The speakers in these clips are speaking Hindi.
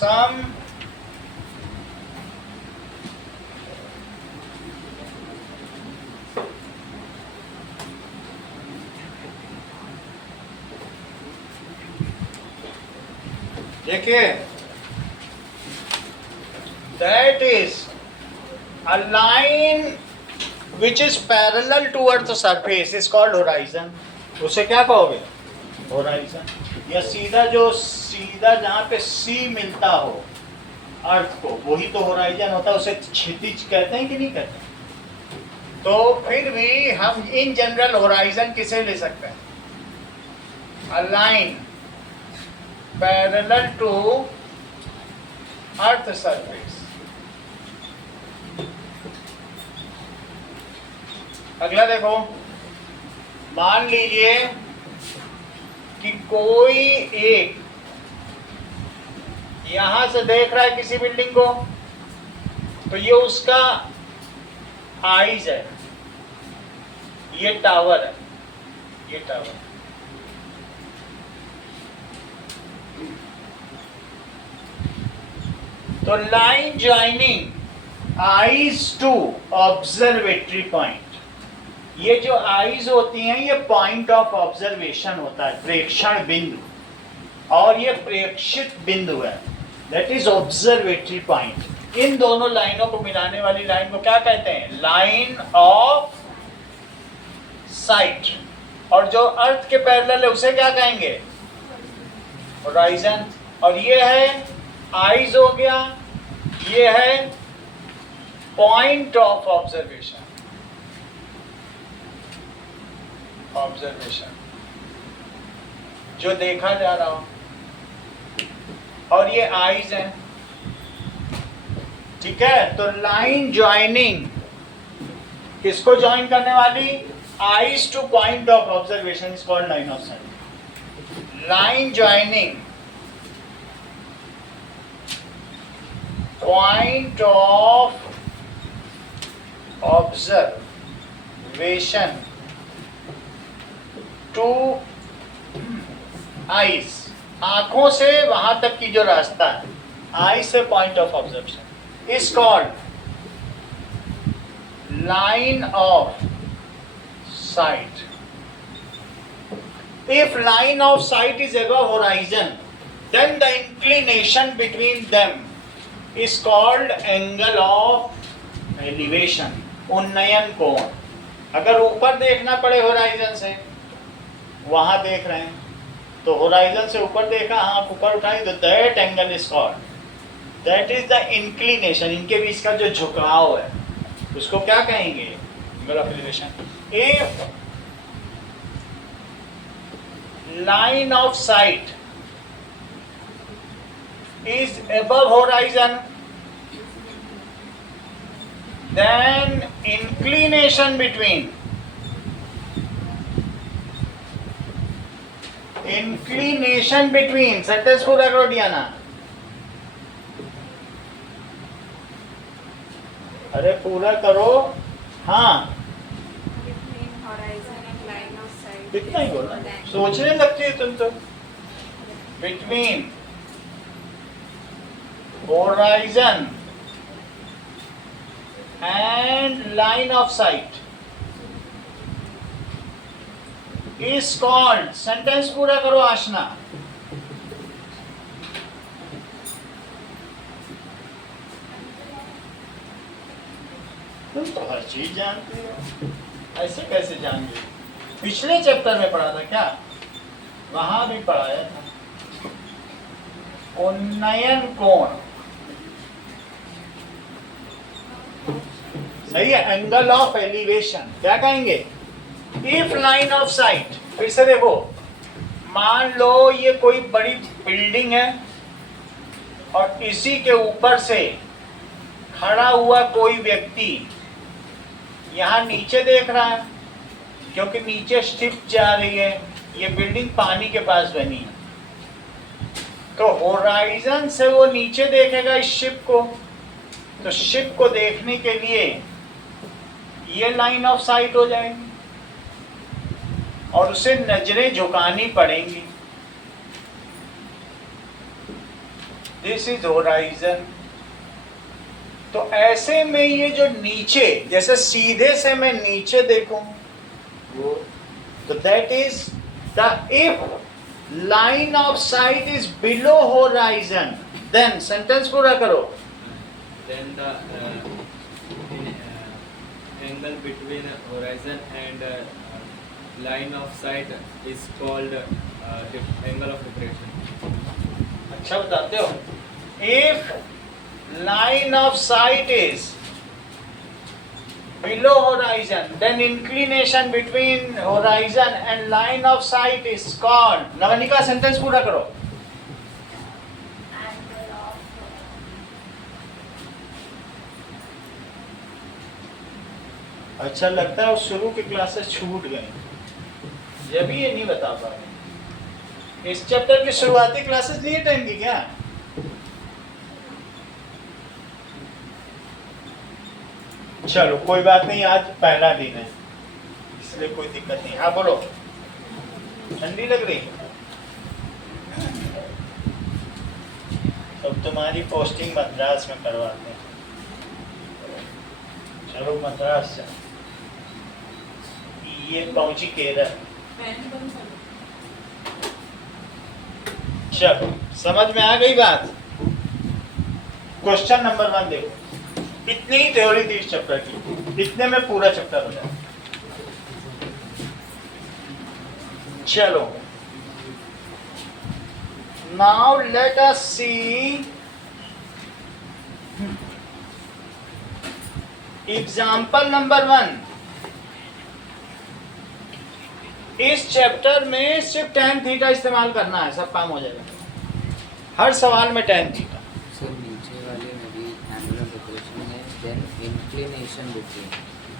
some देखिए that is a line which is parallel towards the surface is called horizon. उसे क्या कहोगे? होराइजन. या सीधा जहाँ पे सी मिलता हो अर्थ को, वही तो होराइजन होता है. उसे क्षितिज कहते हैं कि नहीं कहते? तो फिर भी हम इन जनरल होराइजन किसे ले सकते हैं? A line parallel to earth surface. अगला देखो, मान लीजिए कि कोई एक यहां से देख रहा है किसी बिल्डिंग को, तो ये उसका आईज है, ये टावर है, ये टावर. तो line joining eyes to observatory point. ये जो आईज होती हैं ये पॉइंट ऑफ ऑब्जर्वेशन होता है, प्रेक्षण बिंदु. और ये प्रेक्षित बिंदु है, दैट इज ऑब्जर्वेटरी पॉइंट. इन दोनों लाइनों को मिलाने वाली लाइन को क्या कहते हैं? Line of site. और जो अर्थ के पैरेलल है उसे क्या कहेंगे? होराइजन. और ये है आईज हो गया, ये है पॉइंट ऑफ ऑब्जर्वेशन. ऑब्जर्वेशन जो देखा जा रहा हो, और ये आईज है. ठीक है, तो लाइन ज्वाइनिंग किसको ज्वाइन करने वाली? Eyes two point of observation is called line of site. Line joining point of observation two eyes. आंखों से वहां तक की जो रास्ता है, आई से point of observation, is called line of site. If line of sight is above horizon, then the inclination between them is called angle of elevation. उन्नयन कोण. अगर ऊपर देखना पड़े होराइजन से, वहां देख रहे हैं तो होराइजन से ऊपर देखा, आंख ऊपर उठाई, तो that angle is called, that is the inclination. इनके बीच का जो झुकाव है उसको क्या कहेंगे? Angle of elevation. If line of site is above horizon, then inclination between sentence पूरा करो डियाना. अरे पूरा करो. हाँ, इतना ही बोला, सोचने लगती है तुम तो. Between horizon and line of sight is called, sentence पूरा करो आशना. तुम तो हर चीज जानती हो, ऐसे कैसे जान गई? पिछले चैप्टर में पढ़ा था क्या? वहां भी पढ़ाया था. उन्नयन कोण सही है. एंगल ऑफ एलिवेशन क्या कहेंगे? If line of site. फिर से देखो, मान लो ये कोई बड़ी बिल्डिंग है और इसी के ऊपर से खड़ा हुआ कोई व्यक्ति यहाँ नीचे देख रहा है, क्योंकि नीचे शिप जा रही है. ये बिल्डिंग पानी के पास बनी है, तो होराइजन से वो नीचे देखेगा इस शिप को. तो शिप को देखने के लिए ये लाइन ऑफ साइट हो जाएगी और उसे नजरें झुकानी पड़ेंगी. This is horizon. तो ऐसे में ये जो नीचे, जैसे सीधे से मैं नीचे देखूं तो that is the if line of sight is below horizon then, sentence पूरा करो। Then the angle between horizon and line of sight is called angle of depression. अच्छा बताते हो। If line of sight is below horizon then inclination between horizon and line of sight is called, नवनिका सेंटेंस पूरा करो। अच्छा लगता है उस शुरू की क्लासेस छूट गए, जब ये नहीं बता पा रहे। इस चैप्टर की शुरुआती क्लासेस नहीं अटेंड की क्या? चलो कोई बात नहीं, आज पहला दिन है इसलिए कोई दिक्कत नहीं। हाँ बोलो, ठंडी लग रही? अब तुम्हारी पोस्टिंग मद्रास में करवाते हैं। चलो मद्रास से ये पहुंची केरल। चलो समझ में आ गई बात। क्वेश्चन नंबर 1 देखो, इतनी ही थ्योरी थी इस चैप्टर की, इतने में पूरा चैप्टर हो जाए। चलो नाउ लेट अस सी एग्जाम्पल नंबर 1। इस चैप्टर में सिर्फ tan थीटा इस्तेमाल करना है, सब काम हो जाएगा। हर सवाल में tan थीटा। सर नीचे वाले में भी एंगल ऑफ डिप्रेशन है, देन इंक्लिनेशन बिटवीन।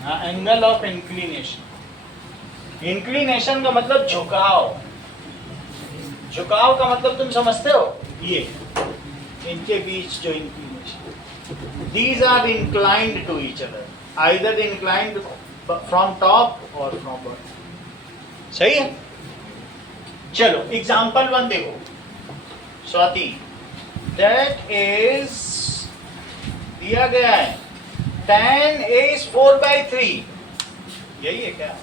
हाँ, एंगल ऑफ इंक्लिनेशन। इंक्लिनेशन का मतलब झुकाव। झुकाव का मतलब तुम समझते हो? ये इनके बीच जो inclination, these are inclined to each other, either inclined from top और फ्रॉम बॉटम। सही है? चलो एग्जाम्पल 1 देखो स्वाति, दैट इज दिया गया है tan a is 4/3, यही है क्या?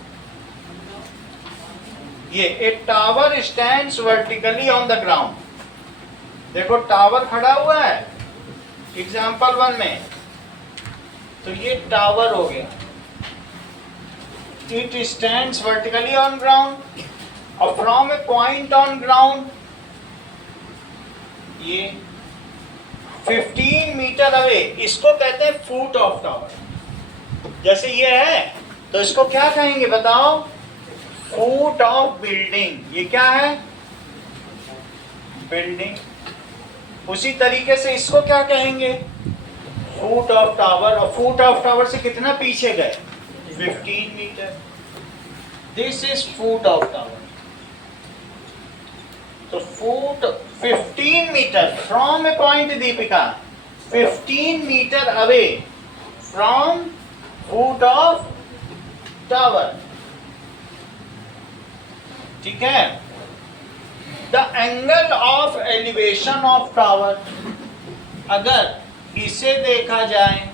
ये ए tower stands vertically on the ground. देखो टावर खड़ा हुआ है एग्जाम्पल 1 में, तो ये टावर हो गया। It stands vertically on ground or from a point on ground, ये 15 मीटर अवे, इसको कहते हैं फुट ऑफ टावर। जैसे ये है तो इसको क्या कहेंगे बताओ? Foot of building. ये क्या है? बिल्डिंग। उसी तरीके से इसको क्या कहेंगे? Foot of tower. और फुट ऑफ टावर से कितना पीछे गए? 15 metre. This is foot of tower. तो foot 15 metre from a point, Deepika 15 metre away from foot of tower. ठीक है? The angle of elevation of tower, अगर इसे देखा जाए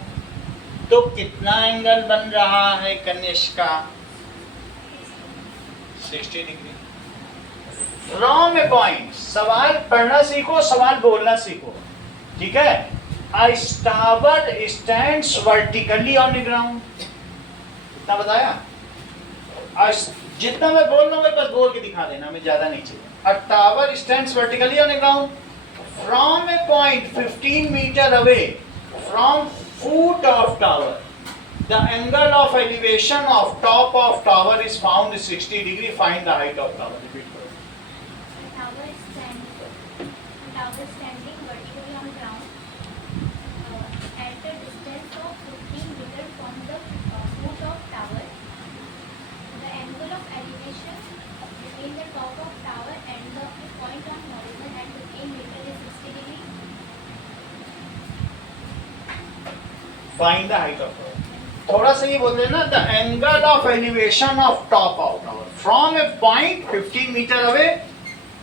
तो कितना एंगल बन रहा है Kanishka? 60 degree. From a point, सवाल पढ़ना सीखो, सवाल बोलना सीखो। ठीक है? अ tower stands vertically on the ground. कितना बताया? जितना मैं बोल रहा हूँ बस बोल के दिखा देना, मैं ज्यादा नहीं चाहिए। A tower stands vertically on the ground from a point 15 metre away from foot of tower. The angle of elevation of top of tower is found 60 degree. Find the height of tower. Repeat. Tower standing vertically on ground at a distance of 15 meter from the foot of tower. The angle of elevation between the top of tower and the point on horizon at 15 meter is 60 degree. Find the height of tower. थोड़ा सा ये बोल देना, the angle of elevation of top of tower from a point 15 meter away,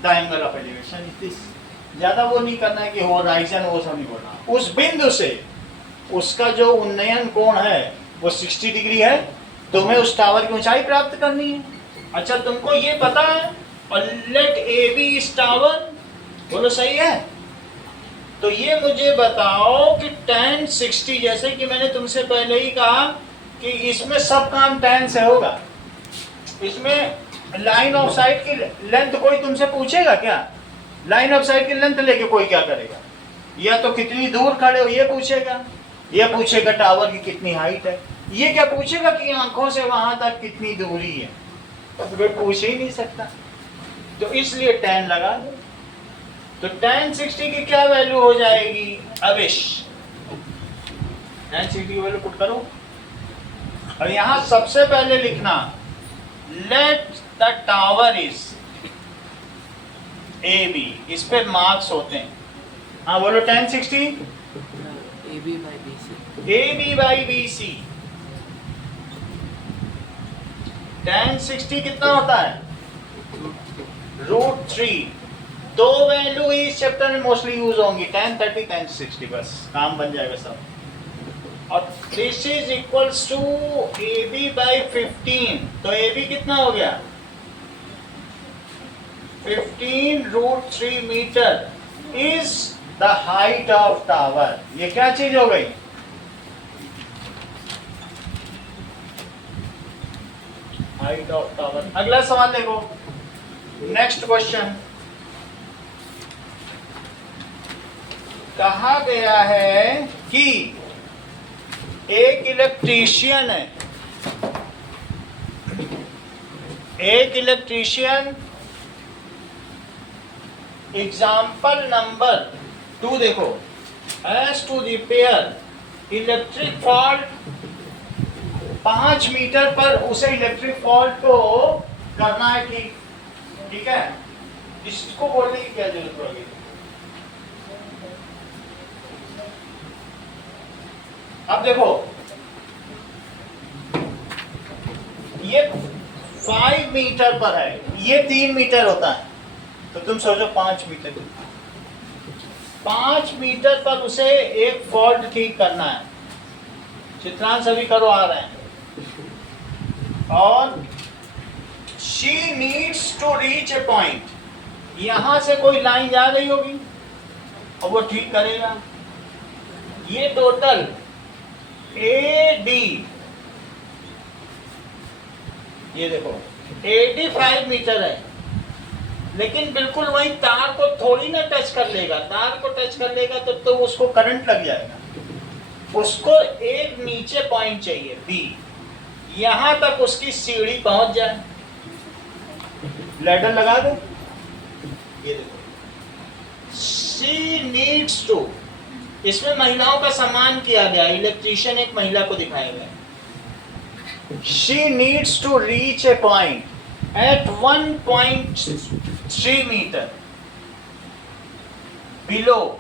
the angle of elevation is this. ज्यादा वो नहीं करना है कि होराइजन वो सब नहीं बोलना। उस बिंदु से उसका जो उन्नयन कोण है वो 60 डिग्री है, तुम्हें उस टावर की ऊंचाई प्राप्त करनी है। अच्छा तुमको ये पता है, और लेट ए बी इस टावर, बोलो सही है। तो ये मुझे बताओ कि tan 60, जैसे कि मैंने तुमसे पहले ही कहा कि इसमें सब काम tan से होगा। इसमें लाइन ऑफ साइट की लेंथ कोई तुमसे पूछेगा क्या? लाइन ऑफ साइट की लेंथ लेके कोई क्या करेगा? या तो कितनी दूर खड़े हो ये पूछेगा, या पूछेगा टावर की कितनी हाइट है, ये क्या पूछेगा कि आंखों से वहां तक कितनी दूरी है? तो कोई पूछ ही नहीं सकता। तो इसलिए tan लगा दो। तो tan 60 की क्या वैल्यू हो जाएगी? अविश tan 60 की वैल्यू पुट करो, और यहां सबसे पहले लिखना let the tower is A B, इस पे मार्क्स होते हैं। हाँ बोलो tan 60 AB by BC. AB by BC। tan 60 कितना होता है? √3। दो वैल्यू इस चैप्टर में मोस्टली यूज होंगी, tan 30 tan 60, बस काम बन जाएगा सब। और this is equals to AB by 15। तो AB कितना हो गया? 15√3 metre is the height of tower. ये क्या चीज हो गई? Height of tower. अगला सवाल देखो, नेक्स्ट क्वेश्चन। कहा गया है कि एक इलेक्ट्रीशियन है, एक इलेक्ट्रीशियन, एग्जाम्पल नंबर 2 देखो, as to repair electric fault 5 metre पर उसे इलेक्ट्रिक फॉल्ट को करना है, ठीक ठीक है। इसको बोलने की क्या जरूरत पड़ेगी? अब देखो ये 5 मीटर पर है, ये 3 मीटर होता है, तो तुम सोचो 5 मीटर, 5 मीटर पर उसे एक फॉल्ट ठीक करना है। चित्रांश अभी करो, आ रहे हैं। और she needs to reach a point, यहां से कोई लाइन जा रही होगी और वो ठीक करेगा। ये टोटल AD, ये देखो AD 5 मीटर है, लेकिन बिल्कुल वही तार को थोड़ी ना टच कर लेगा। तार को टच कर लेगा तो उसको करंट लग जाएगा। उसको एक नीचे पॉइंट चाहिए B, यहां तक उसकी सीढ़ी पहुंच जाए। लैडर लगा दो, ये देखो she needs to, इसमें महिलाओं का सम्मान किया गया, इलेक्ट्रीशियन एक महिला को दिखाया गया। she needs to reach a point at 1.3 meter below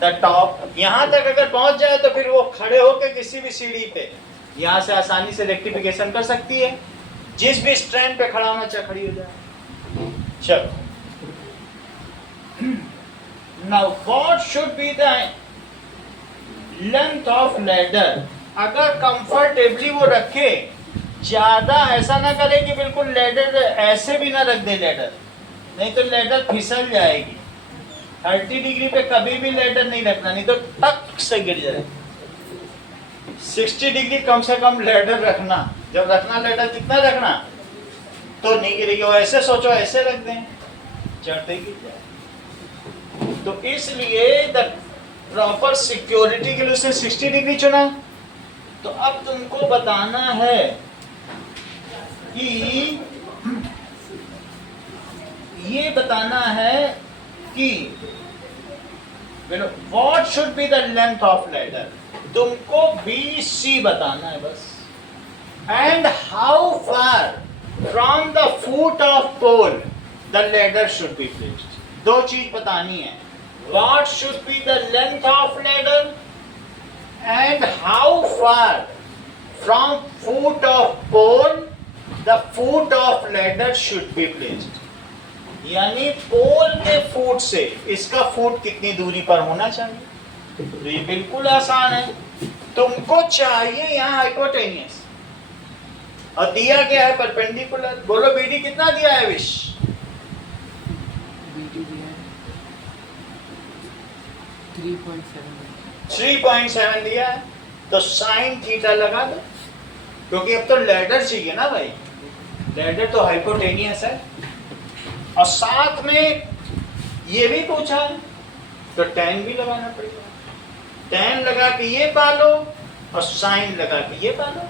the top। यहां तक अगर पहुंच जाए तो फिर वो खड़े होकर किसी भी सीढ़ी पे यहां से आसानी से रेक्टिफिकेशन कर सकती है, जिस भी स्ट्रैंड पे खड़ा होना चाहे खड़ी हो जाए। चलो, now what should be the length of ladder? अगर कंफर्टेबली वो रखे, ज्यादा ऐसा ना करे कि बिल्कुल लैडर ऐसे भी ना रख दे लैडर, नहीं तो लैडर फिसल जाएगी। 30 डिग्री पे कभी भी लैडर नहीं रखना, नहीं तो टक से गिर जाए। 60 डिग्री कम से कम लैडर रखना। जब रखना लैडर कितना रखना तो नहीं गिरेगी। वो ऐसे सोचो, ऐसे रख दें, चढ़ते गिर जाए। तो इसलिए द प्रॉपर सिक्योरिटी के लिए उसने 60 डिग्री चुना। तो अब तुमको बताना है कि ये बताना है कि what should be the length of ladder. तुमको BC बताना है बस। And how far from the foot of pole the ladder should be placed. दो चीज बतानी है, what should be the length of ladder and how far from foot of pole the foot of ladder should be placed. यानी पोल के फुट से इसका फुट कितनी दूरी पर होना चाहिए। तो ये बिल्कुल आसान है। तुमको चाहिए यहाँ हाइपोटेनियस और दिया गया है परपेंडिकुलर। बोलो बीडी कितना दिया है विश? BD दिया है 3.7 3.7 दिया है। तो साइन थीटा लगा दो, क्योंकि अब तो लैडर चाहिए ना भाई, लैडर तो हाइपोटेनियस है। और साथ में ये भी पूछा है तो tan भी लगाना पड़ेगा। tan लगा के ये पालो और साइन लगा के ये पालो।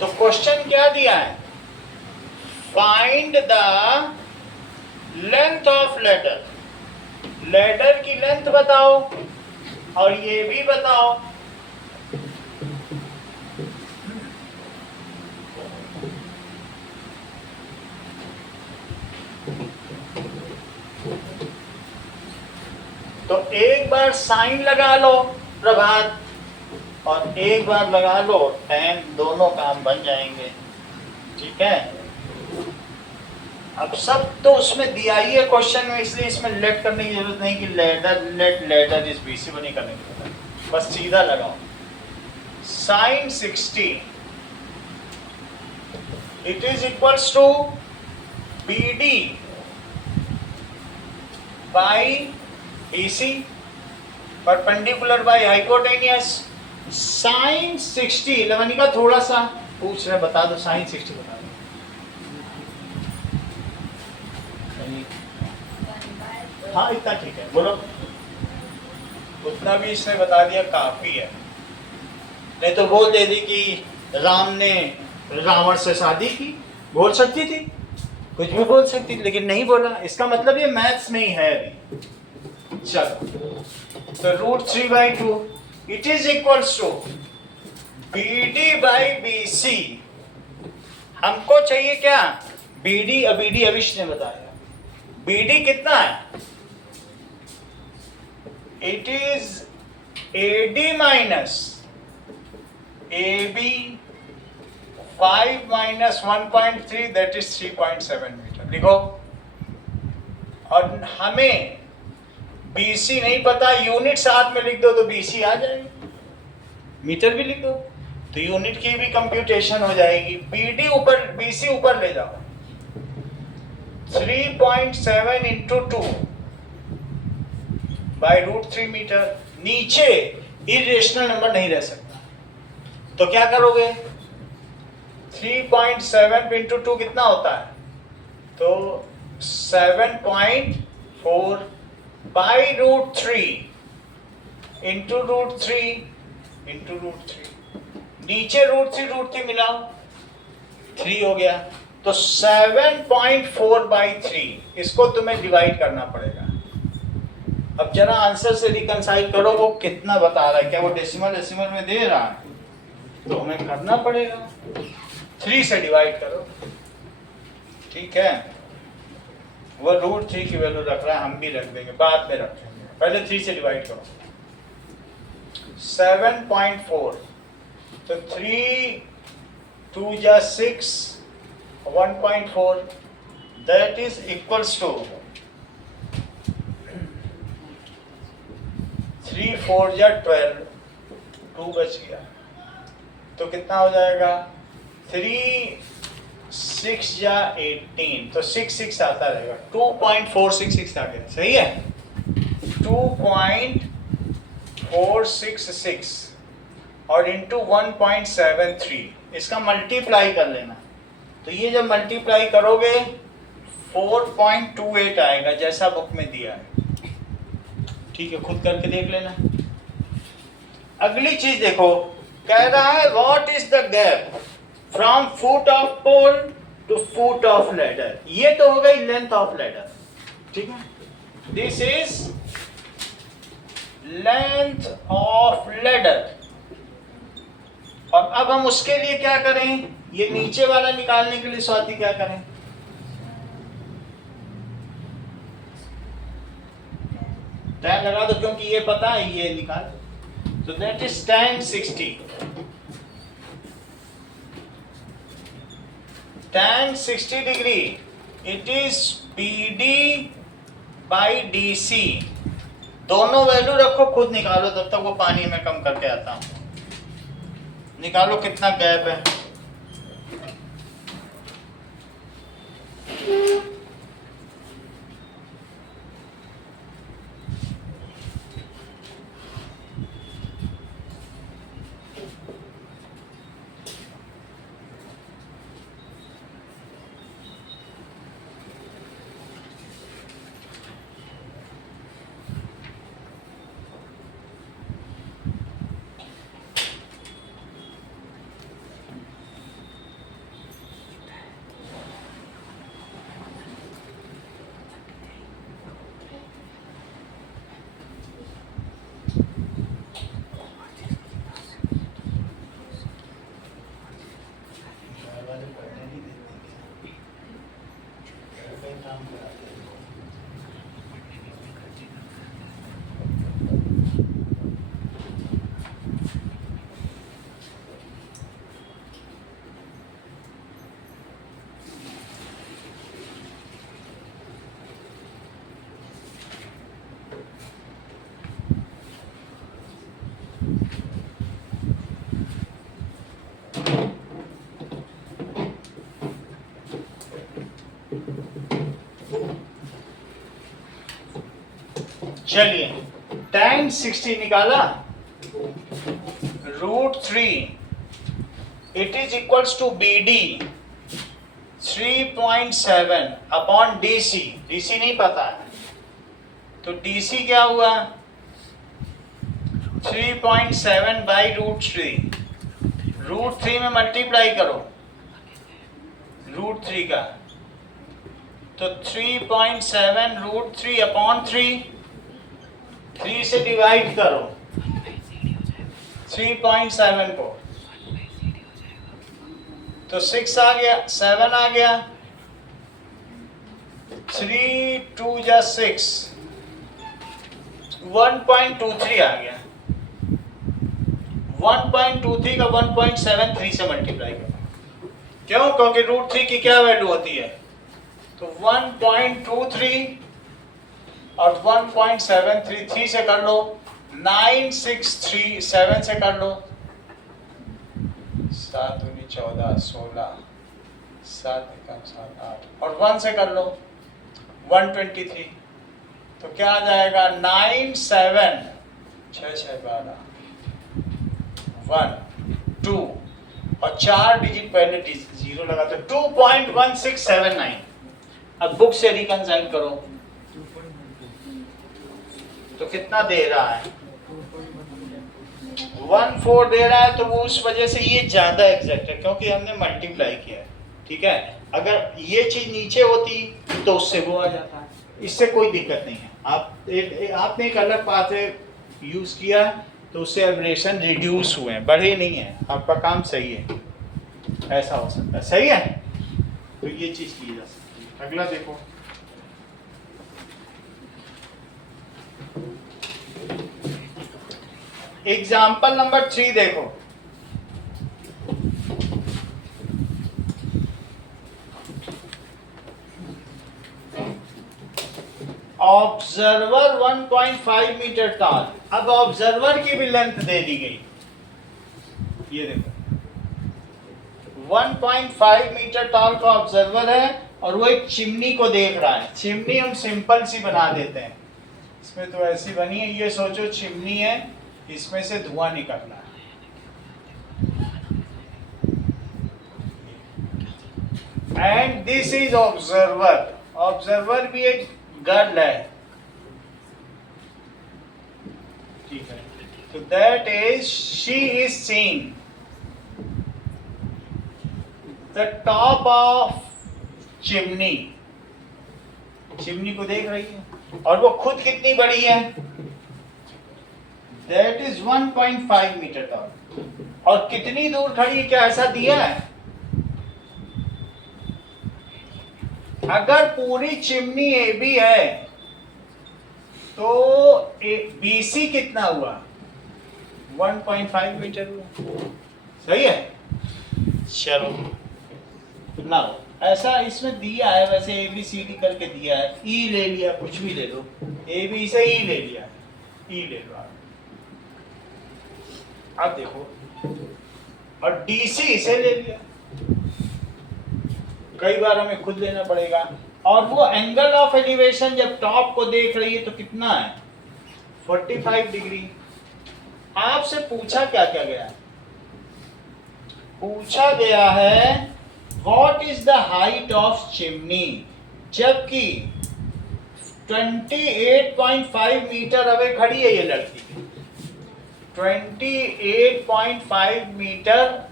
तो क्वेश्चन क्या दिया है? Find the length of ladder. Ladder की लेंथ बताओ और ये भी बताओ। तो एक बार साइन लगा लो प्रभात और एक बार लगा लो tan, दोनों काम बन जाएंगे। ठीक है। अब सब तो उसमें दिया ही है क्वेश्चन में, इसलिए इसमें लेट करने की जरूरत नहीं कि लेटर इज बीसी नहीं करने की जरूरत, बस सीधा लगाओ। Sine 60 it is equals to BD by AC perpendicular by hypotenuse. Sine 60 Lavnika थोड़ा सा पूछ रहे, बता दो साइन 60 बता दो। हाँ इतना ठीक है, बोलो। उतना भी इसने बता दिया काफी है। नहीं तो बोल दे दी कि राम ने रावण से शादी की, बोल सकती थी, कुछ भी बोल सकती थी, लेकिन नहीं बोला। इसका मतलब ये मैथ्स में ही है अभी। चलो तो √3/2 it is equals to BD by BC। हमको चाहिए क्या? BD अविश ने बताया। BD कितना है? It is AD minus AB 5 minus 1.3 that is 3.7 metre लिखो। और हमें BC नहीं पता, यूनिट साथ में लिख दो तो BC आ जाएगी, मीटर भी लिख दो तो यूनिट की भी कंप्यूटेशन हो जाएगी। BD ऊपर BC ऊपर ले जाओ, 3.7 into 2 by √3 मीटर। नीचे इरेशनल नंबर नहीं रह सकता, तो क्या करोगे? 3.7 into 2 कितना होता है? तो 7.4 by √3 into √3 into √3। नीचे √3 मिलाओ, 3 हो गया। तो 7.4/3 इसको तुम्हें डिवाइड करना पड़ेगा। अब जरा आंसर से रिकंसाइल करो, वो कितना बता रहा है, क्या वो डेसिमल में दे रहा है? तो हमें करना पड़ेगा, 3 से डिवाइड करो। ठीक है, वो √3 की वैल्यू रख रहा है, हम भी रख देंगे, बाद में रखेंगे, पहले 3 से डिवाइड करो। 7.4 तो 3 2 जा 6 1.4 that is equals to 3 4 जा 12 2 बच गया, तो कितना हो जाएगा? 3 6 जा 18 तो 6 आता रहेगा, 2.466 आ गया। सही है, 2.466 और इंटू 1.73 इसका मल्टीप्लाई कर लेना। तो ये जब मल्टीप्लाई करोगे 4.28 आएगा, जैसा बुक में दिया है। ठीक है, खुद करके देख लेना। अगली चीज देखो, कह रहा है what is the gap from foot of pole to foot of ladder. ये तो हो गई लेंथ ऑफ लैडर। ठीक है, this is length of ladder. और अब हम उसके लिए क्या करें? ये नीचे वाला निकालने के लिए स्वाति क्या करें? tan लगा दो, क्योंकि ये पता है, ये निकाल। तो that is tan 60। tan 60 degree it is BD by DC। दोनों वैल्यू रखो, खुद निकालो, तब तक वो पानी में कम करके आता हूं। निकालो कितना गैप है। चलिए tan 60 निकाला, √3 it is equals to BD 3.7 upon DC। DC नहीं पता है तो DC क्या हुआ 3.7 बाई √3। √3 में मल्टीप्लाई करो √3 का, तो 3.7 √3 अपॉन 3 से डिवाइड करो 3.7 को, तो 6 आ गया, 7 आ गया, 3 2 जा 6, 1.23 आ गया। 1.23 का 1.73 से मल्टीप्लाई करो, क्यों? क्योंकि √3 की क्या वैल्यू होती है, तो 1.23 और 1.73 से कर लो, 9637 से कर लो, 7 दूनी 14 16 7 एकम 7 8 और 1 से कर लो 123, तो क्या आ जाएगा 9 7 6 6 12 1 2 और 4 डिजिट पहले जीरो लगा, तो 2.1679। अब बुक से रिकंसाइल करो तो कितना दे रहा है, 1.4 दे रहा है, तो वो उस वजह से ये ज्यादा एग्जैक्ट है क्योंकि हमने मल्टीप्लाई किया है। ठीक है, अगर ये चीज नीचे होती तो उससे वो आ जाता है, इससे कोई दिक्कत नहीं है। आपने एक अलग पाथ यूज किया तो उससे एवरेशन रिड्यूस हुए हैं, बढ़े नहीं है, आपका काम सही है, ऐसा हो सकता है। सही है, तो ये चीज की जा सकती है। अगला देखो, एग्जाम्पल नंबर 3 देखो, ऑब्जर्वर 1.5 मीटर टॉल। अब ऑब्जर्वर की भी लेंथ दे दी गई, ये देखो 1.5 मीटर टॉल का ऑब्जर्वर है और वो एक चिमनी को देख रहा है। चिमनी हम सिंपल सी बना देते हैं, इसमें तो ऐसी बनी है, ये सोचो चिमनी है, इसमें से धुआं निकल रहा है। And this is observer. Observer भी एक गर्ल है, ठीक है, तो that is she is seeing the top of chimney. Chimney को देख रही है और वो खुद कितनी बड़ी है, दैट इज 1.5 मीटर टॉल। और कितनी दूर खड़ी है, क्या ऐसा दिया है? अगर पूरी चिमनी AB है तो BC कितना हुआ, 1.5 मीटर हुआ। सही है, चलो नाउ ऐसा इसमें दिया है, वैसे ABCD करके दिया है, E ले लिया, कुछ भी ले लो, AB से E ले लिया, E ले लो आप। अब देखो, और DC से ले लिया, कई बार हमें खुद लेना पड़ेगा। और वो एंगल ऑफ एलिवेशन जब टॉप को देख रही है तो कितना है, 45 डिग्री। आपसे पूछा क्या क्या गया, पूछा गया है what is the height of chimney, जबकि 28.5 मीटर अवे खड़ी है ये लड़की, 28.5 मीटर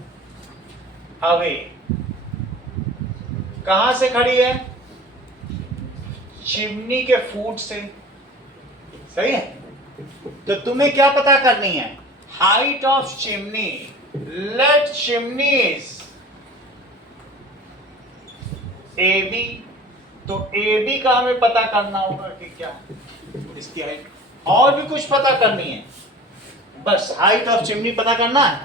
अवे कहां से खड़ी है, चिमनी के फूट से, सही है। तो तुम्हें क्या पता करनी है, height of chimney, let chimney is AB, तो AB का हमें पता करना होगा कि क्या इसकी हाइट, और भी कुछ पता करनी है, बस हाइट ऑफ चिमनी पता करना है।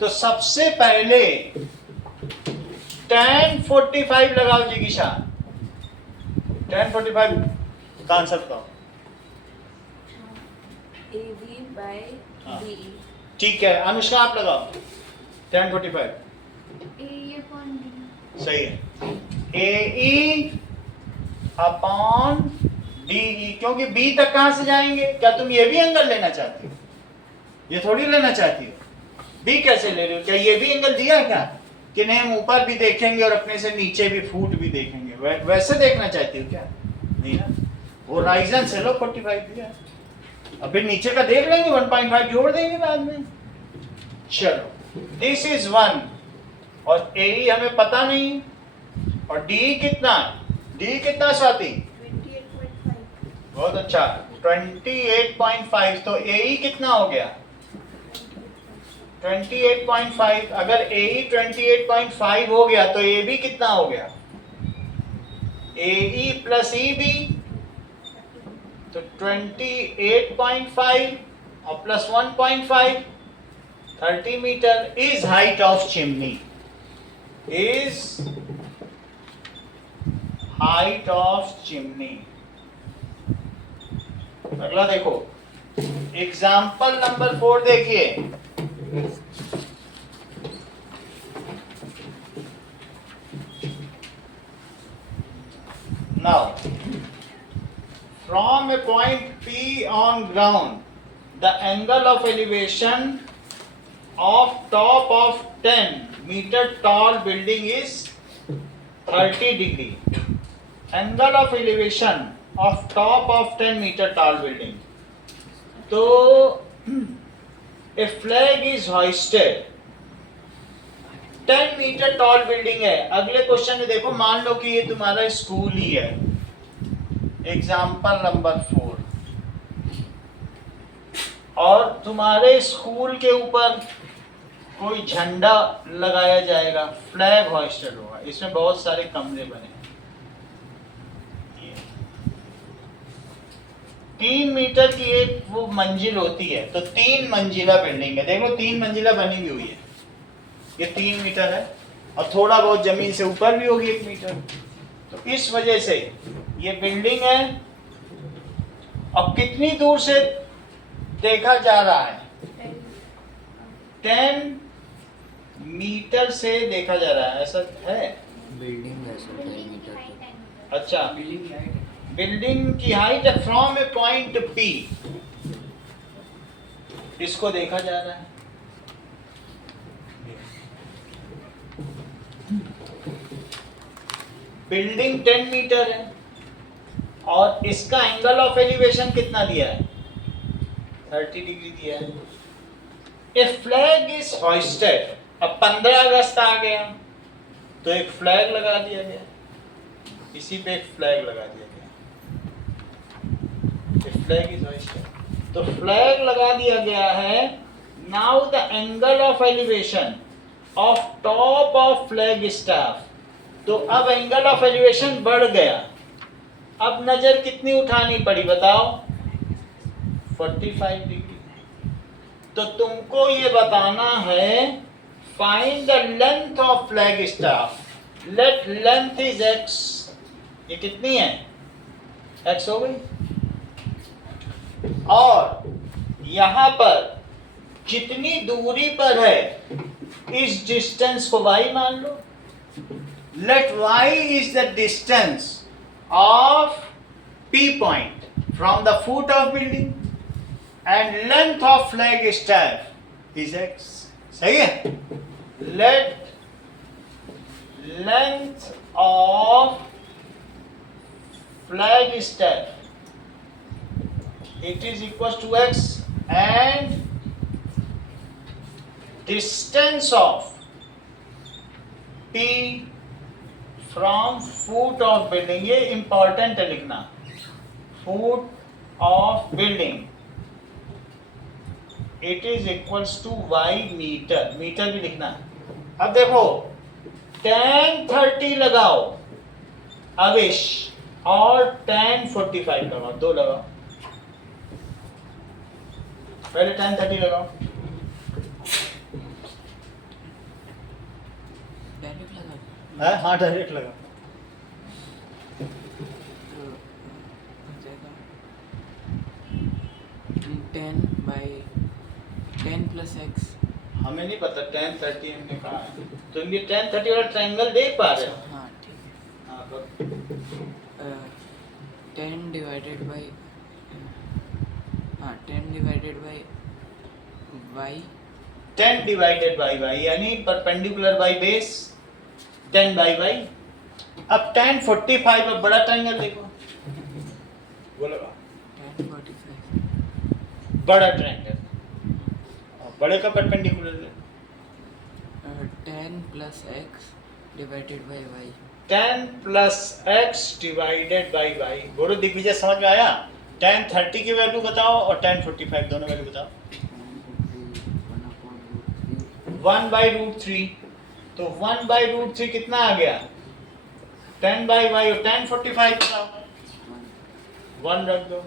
तो सबसे पहले tan 45 लगाओ जिगिशा, tan 45 का आंसर बताओ। AB by हाँ। DE. ठीक है, अनुष्का आप लगाओ tan 45, AE upon D. सही है, AE अपॉन DE, क्योंकि B तक कहां से जाएंगे, क्या तुम ये भी एंगल लेना चाहती हो, ये थोड़ी लेना चाहती हो, B कैसे ले रहे हो, क्या ये भी एंगल दिया है क्या, कि नहीं हम ऊपर भी देखेंगे और अपने से नीचे भी फूट भी देखेंगे, वैसे देखना चाहती हो क्या, नहीं ना, वो होराइजन से लो 45 दिया, अब फिर नीचे का देख लेंगे, 1.5 जोड़ देंगे बाद में। चलो दिस इज 1, और AE हमें पता नहीं, और DE कितना, DE कितना स्वाति, 28.5. बहुत अच्छा, 28.5, तो AE कितना हो गया 28.5, अगर AE 28.5 हो गया तो AB कितना हो गया, AE प्लस EB, तो 28.5 और plus 1.5 30 metre is height of chimney, is height of chimney. अगला देखो, एग्जाम्पल नंबर 4 देखिए, now from a point P on ground, the angle of elevation of top of 10 meter tall building is 30 degree. Angle of elevation of top of 10 meter tall building. तो a flag is hoisted, 10 metre tall building है। अगले क्वेश्चन में देखो, मान लो कि ये तुम्हारा स्कूल ही है, एग्जाम्पल नंबर 4, और तुम्हारे स्कूल के ऊपर कोई झंडा लगाया जाएगा, फ्लैग होइस्टेड होगा, इसमें बहुत सारे कमरे बने हैं, 3 मीटर की एक वो मंजिल होती है, तो 3 मंजिला बिल्डिंग है, देखो 3 मंजिला बनी हुई हुई है, ये 3 मीटर है, और थोड़ा बहुत जमीन से ऊपर भी होगी 1 मीटर, तो इस वजह से ये बिल्डिंग है, और कितनी दूर से देखा जा रहा है, 10 मीटर से देखा जा रहा है, ऐसा है, बिल्डिंग है सर 10 Building की मीटर height की। है। अच्छा, बिल्डिंग की हाइट है। बिल्डिंग की हाइट है फ्रॉम ए पॉइंट P, इसको देखा जा रहा है, बिल्डिंग 10 मीटर है, और इसका एंगल ऑफ एलिवेशन कितना दिया है, 30 डिग्री दिया है। ए फ्लैग इज होइस्टेड, अब 15 अगस्त आ गया तो एक फ्लैग लगा दिया गया, इसी पे एक फ्लैग लगा दिया गया, फ्लैग इज होइस्टेड, तो फ्लैग लगा दिया गया है। Now the angle of elevation of top of flag staff, तो अब एंगल ऑफ एलिवेशन बढ़ गया, अब नजर कितनी उठानी पड़ी बताओ, 45 डिग्री। तो तुमको ये बताना है find the length of flag staff, late length is x, ये कितनी है, x हो गई, और यहां पर जितनी दूरी पर है इस डिस्टेंस को y मान लो. Let y is the distance of P point from the foot of building and length of flag staff is x. सही है. Let length of flag staff, it is equals to x, and distance of P from foot of building, ये important है लिखना, foot of building, it is equals to y metre, metre भी लिखना है. अब देखो tan 30 लगाओ आवेश और tan 45 लगाओ, दो लगाओ. पहले tan 30 लगाओ. डायरेक्ट लगा है, हाँ डायरेक्ट लगाओ. तो हो जाएगा 10 बाई 10 प्लस एक्स. हमें नहीं पता tan 30 हमने कहा है, तो ये tan 30 वाला ट्रायंगल देख पा रहे हो. हाँ ठीक है. हाँ तो 10 डिवाइडेड बाई, हाँ 10 divided by y. 10 divided by y यानी perpendicular by base 10 by y. अब tan 45, अब बड़ा ट्रायंगल देखो, बोलो 10 45. बड़ा ट्रायंगल, और बड़े का परपेंडिकुलर है 10 plus x divided by y. 10 plus x divided by y. बोलो दिग्विजय, समझ में आया? tan 30 की वैल्यू बताओ और tan 45 दोनों वैल्यू बताओ. 1 बाई रूट 3, तो 1 बाई रूट 3 कितना आ गया, 10 बाई y, और tan 45 बताओ, 1 रख दो,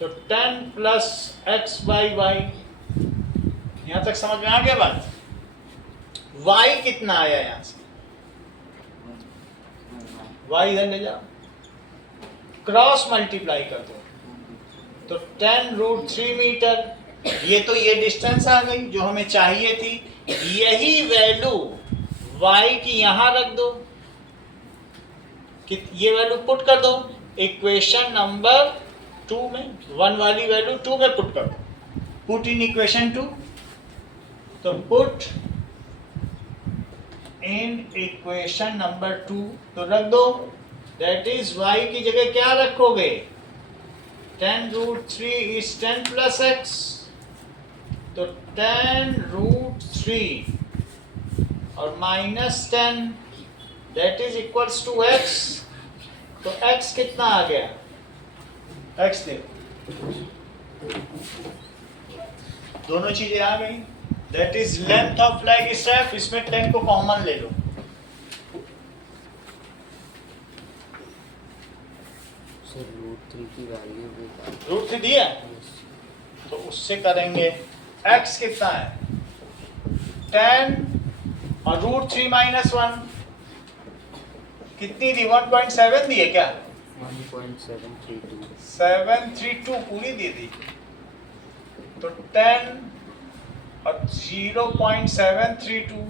तो 10 प्लस x बाई y. यहां तक समझ में आ गया बात? y कितना आया यहां से, y इधर ले जाओ, क्रॉस मल्टीप्लाई कर दो, तो 10 रूट 3 मीटर. ये तो ये डिस्टेंस आ गई जो हमें चाहिए थी. यही वैल्यू y की यहां रख दो, कि ये वैल्यू पुट कर दो इक्वेशन नंबर 2 में. 1 वाली वैल्यू 2 में पुट कर दो, पुट इन इक्वेशन 2. तो पुट इन इक्वेशन नंबर 2, तो रख दो, दैट इज y की जगह क्या रखोगे, 10 रूट 3 इज 10 प्लस x, तो 10 रूट 3 और minus 10, that is equals to x. तो x कितना आ गया, x देखो, दोनों चीजें आ गई. That is length of flag staff, इसमें 10 को कॉमन ले लो, सर रूट 3 की वैल्यू भी था. रूट 3 दिया, तो उससे करेंगे. x कितना है, 10 और रूट 3 माइनस 1 कितनी दी, 1.7 दी है क्या, 1.732. 732 पूरी दे दी, तो 10 और 0.732,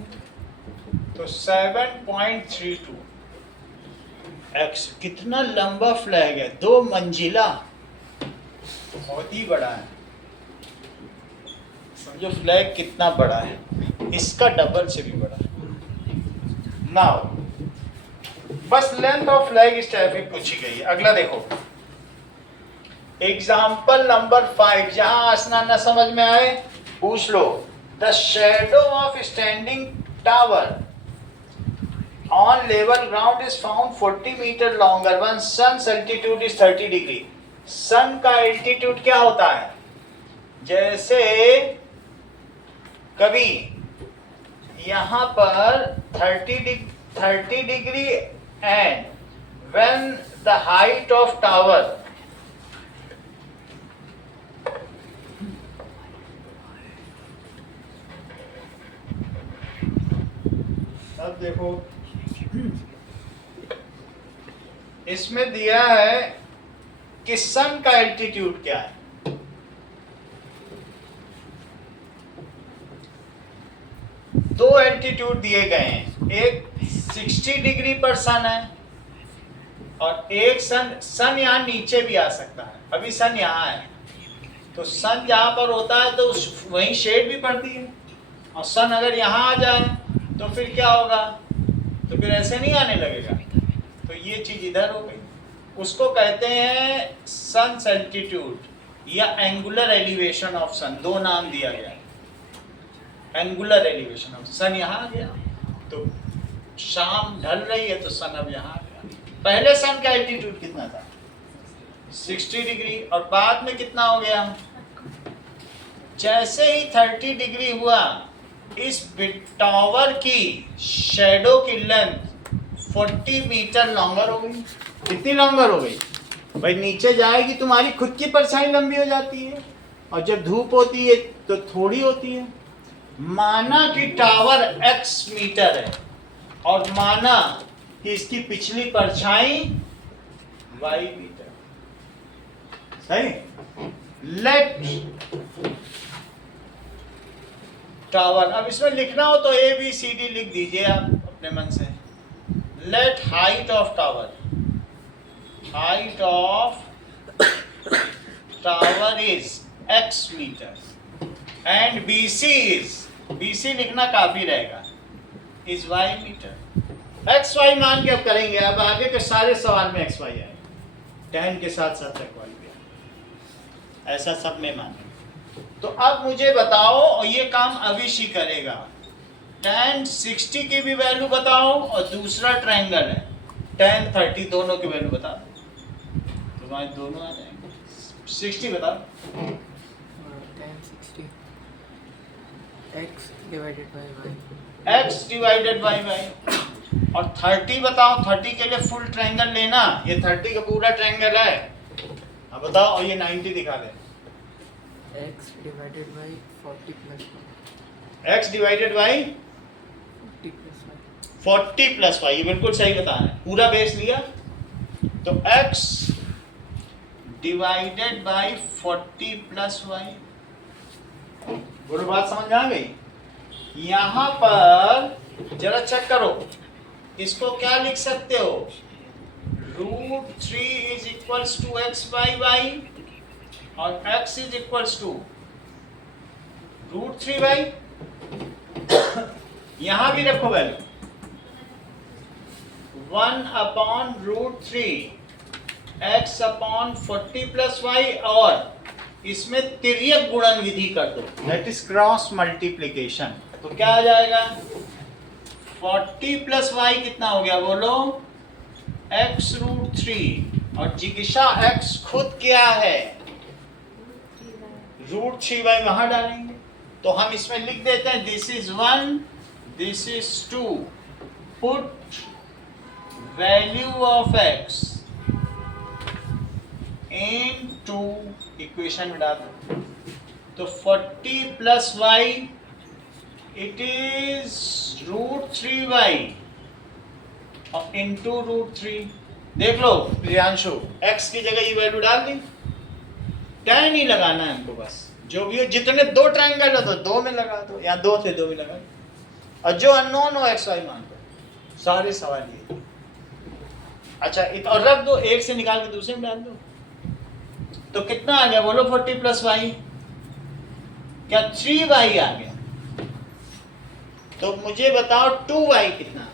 तो 7.32. x कितना लंबा फ्लैग है, 2 मंजिला, बहुत ही बड़ा है. समझो फ्लैग कितना बड़ा है, इसका डबल से भी बड़ा है. नाउ बस लेंथ ऑफ फ्लैग स्टैफ ही पूछी गई है. अगला देखो, एग्जाम्पल नंबर 5. जहां आसना न समझ में आए पूछ लो. The shadow of standing tower on level ground is found 40 metre longer when sun's altitude is 30 degree. Sun का एल्टीट्यूड क्या होता है, जैसे कभी यहां पर 30 degree and when the height of tower अब देखो इसमें दिया है कि सन का एल्टीट्यूड क्या है। दो एल्टीट्यूड दिए गए हैं, एक 60 डिग्री पर सन है और एक सन यहाँ नीचे भी आ सकता है। अभी सन यहाँ है तो सन जहाँ पर होता है तो वहीं शेड भी पड़ती है, और सन अगर यहाँ आ जाए तो फिर क्या होगा, तो फिर ऐसे नहीं आने लगेगा। तो ये चीज इधर हो गई, उसको कहते हैं सन एल्टीट्यूड या एंगुलर एलिवेशन ऑफ सन, दो नाम दिया गया है। एंगुलर एलिवेशन ऑफ सन यहाँ आ गया तो शाम ढल रही है तो सन अब यहाँ आ गया। पहले सन का एल्टीट्यूड कितना था, 60 डिग्री, और बाद में कितना हो गया, जैसे ही 30 डिग्री हुआ इस टावर की शैडो की लेंथ 40 मीटर लॉन्गर हो गई। कितनी लॉन्गर हो गई भाई, नीचे जाएगी तुम्हारी खुद की परछाई लंबी हो जाती है, और जब धूप होती है तो थोड़ी होती है। माना कि टावर x मीटर है और माना कि इसकी पिछली परछाई y मीटर, सही। लेट टावर, अब इसमें लिखना हो तो ABCD लिख दीजिए आप अपने मन से। Let height of tower, height of tower is x metre and BC लिखना काफी रहेगा, इज y मीटर। XY मान के अब करेंगे, अब आगे के सारे सवाल में XY आएगा, tan के साथ साथ XY भी आएगा, ऐसा सब में मानेंगे। तो अब मुझे बताओ, और ये काम अविश ही करेगा, tan 60 की भी वैल्यू बताओ और दूसरा ट्रायंगल है tan 30, दोनों की वैल्यू बता दो, तुम्हारे दोनों आ जाएंगे। 60 बताओ, tan 60 x divided by y, x divided by y, और 30 बताओ, 30 के लिए फुल ट्रायंगल लेना, ये 30 का पूरा ट्रायंगल है। अब बताओ, और ये 90 दिखा दे, x divided by 40 plus y, x divided by 40 plus y, 40 plus y, ये बिल्कुल सही बता रहे हैं, पूरा बेस लिया तो x divided by 40 plus y। बोलो, बात समझ में आ गई। यहां पर जरा चेक करो, इसको क्या लिख सकते हो, √3 is equals to x by y, और x is equals to √3y। यहां भी रखो value 1/√3 x upon 40 plus y, और इसमें तिर्यक गुणन विधि कर दो, दैट इज क्रॉस मल्टीप्लीकेशन। तो क्या आ जाएगा, 40 प्लस वाई कितना हो गया बोलो, x√3, और जिज्ञासा x खुद क्या है, √3y वहां डालेंगे। तो हम इसमें लिख देते हैं this is 1, this is 2, put value of x in two equation में डाल दो, तो 40 plus why it is √3y और इंटू √3। देख लो प्रियांशु, x की जगह ये वैल्यू डाल दी, tan ही लगाना है हमको, बस जो भी हो, जितने दो ट्रायंगल हो तो दो में लगा दो, या दो थे दो में लगा दो, और जो अननोन हो XY मान दो। सारे सवाल ये। अच्छा, और रख दो, एक से निकाल के दूसरे में डाल दो, तो कितना आ गया बोलो, 40 प्लस वाई, क्या 3y आ गया। तो मुझे बताओ 2y कितना,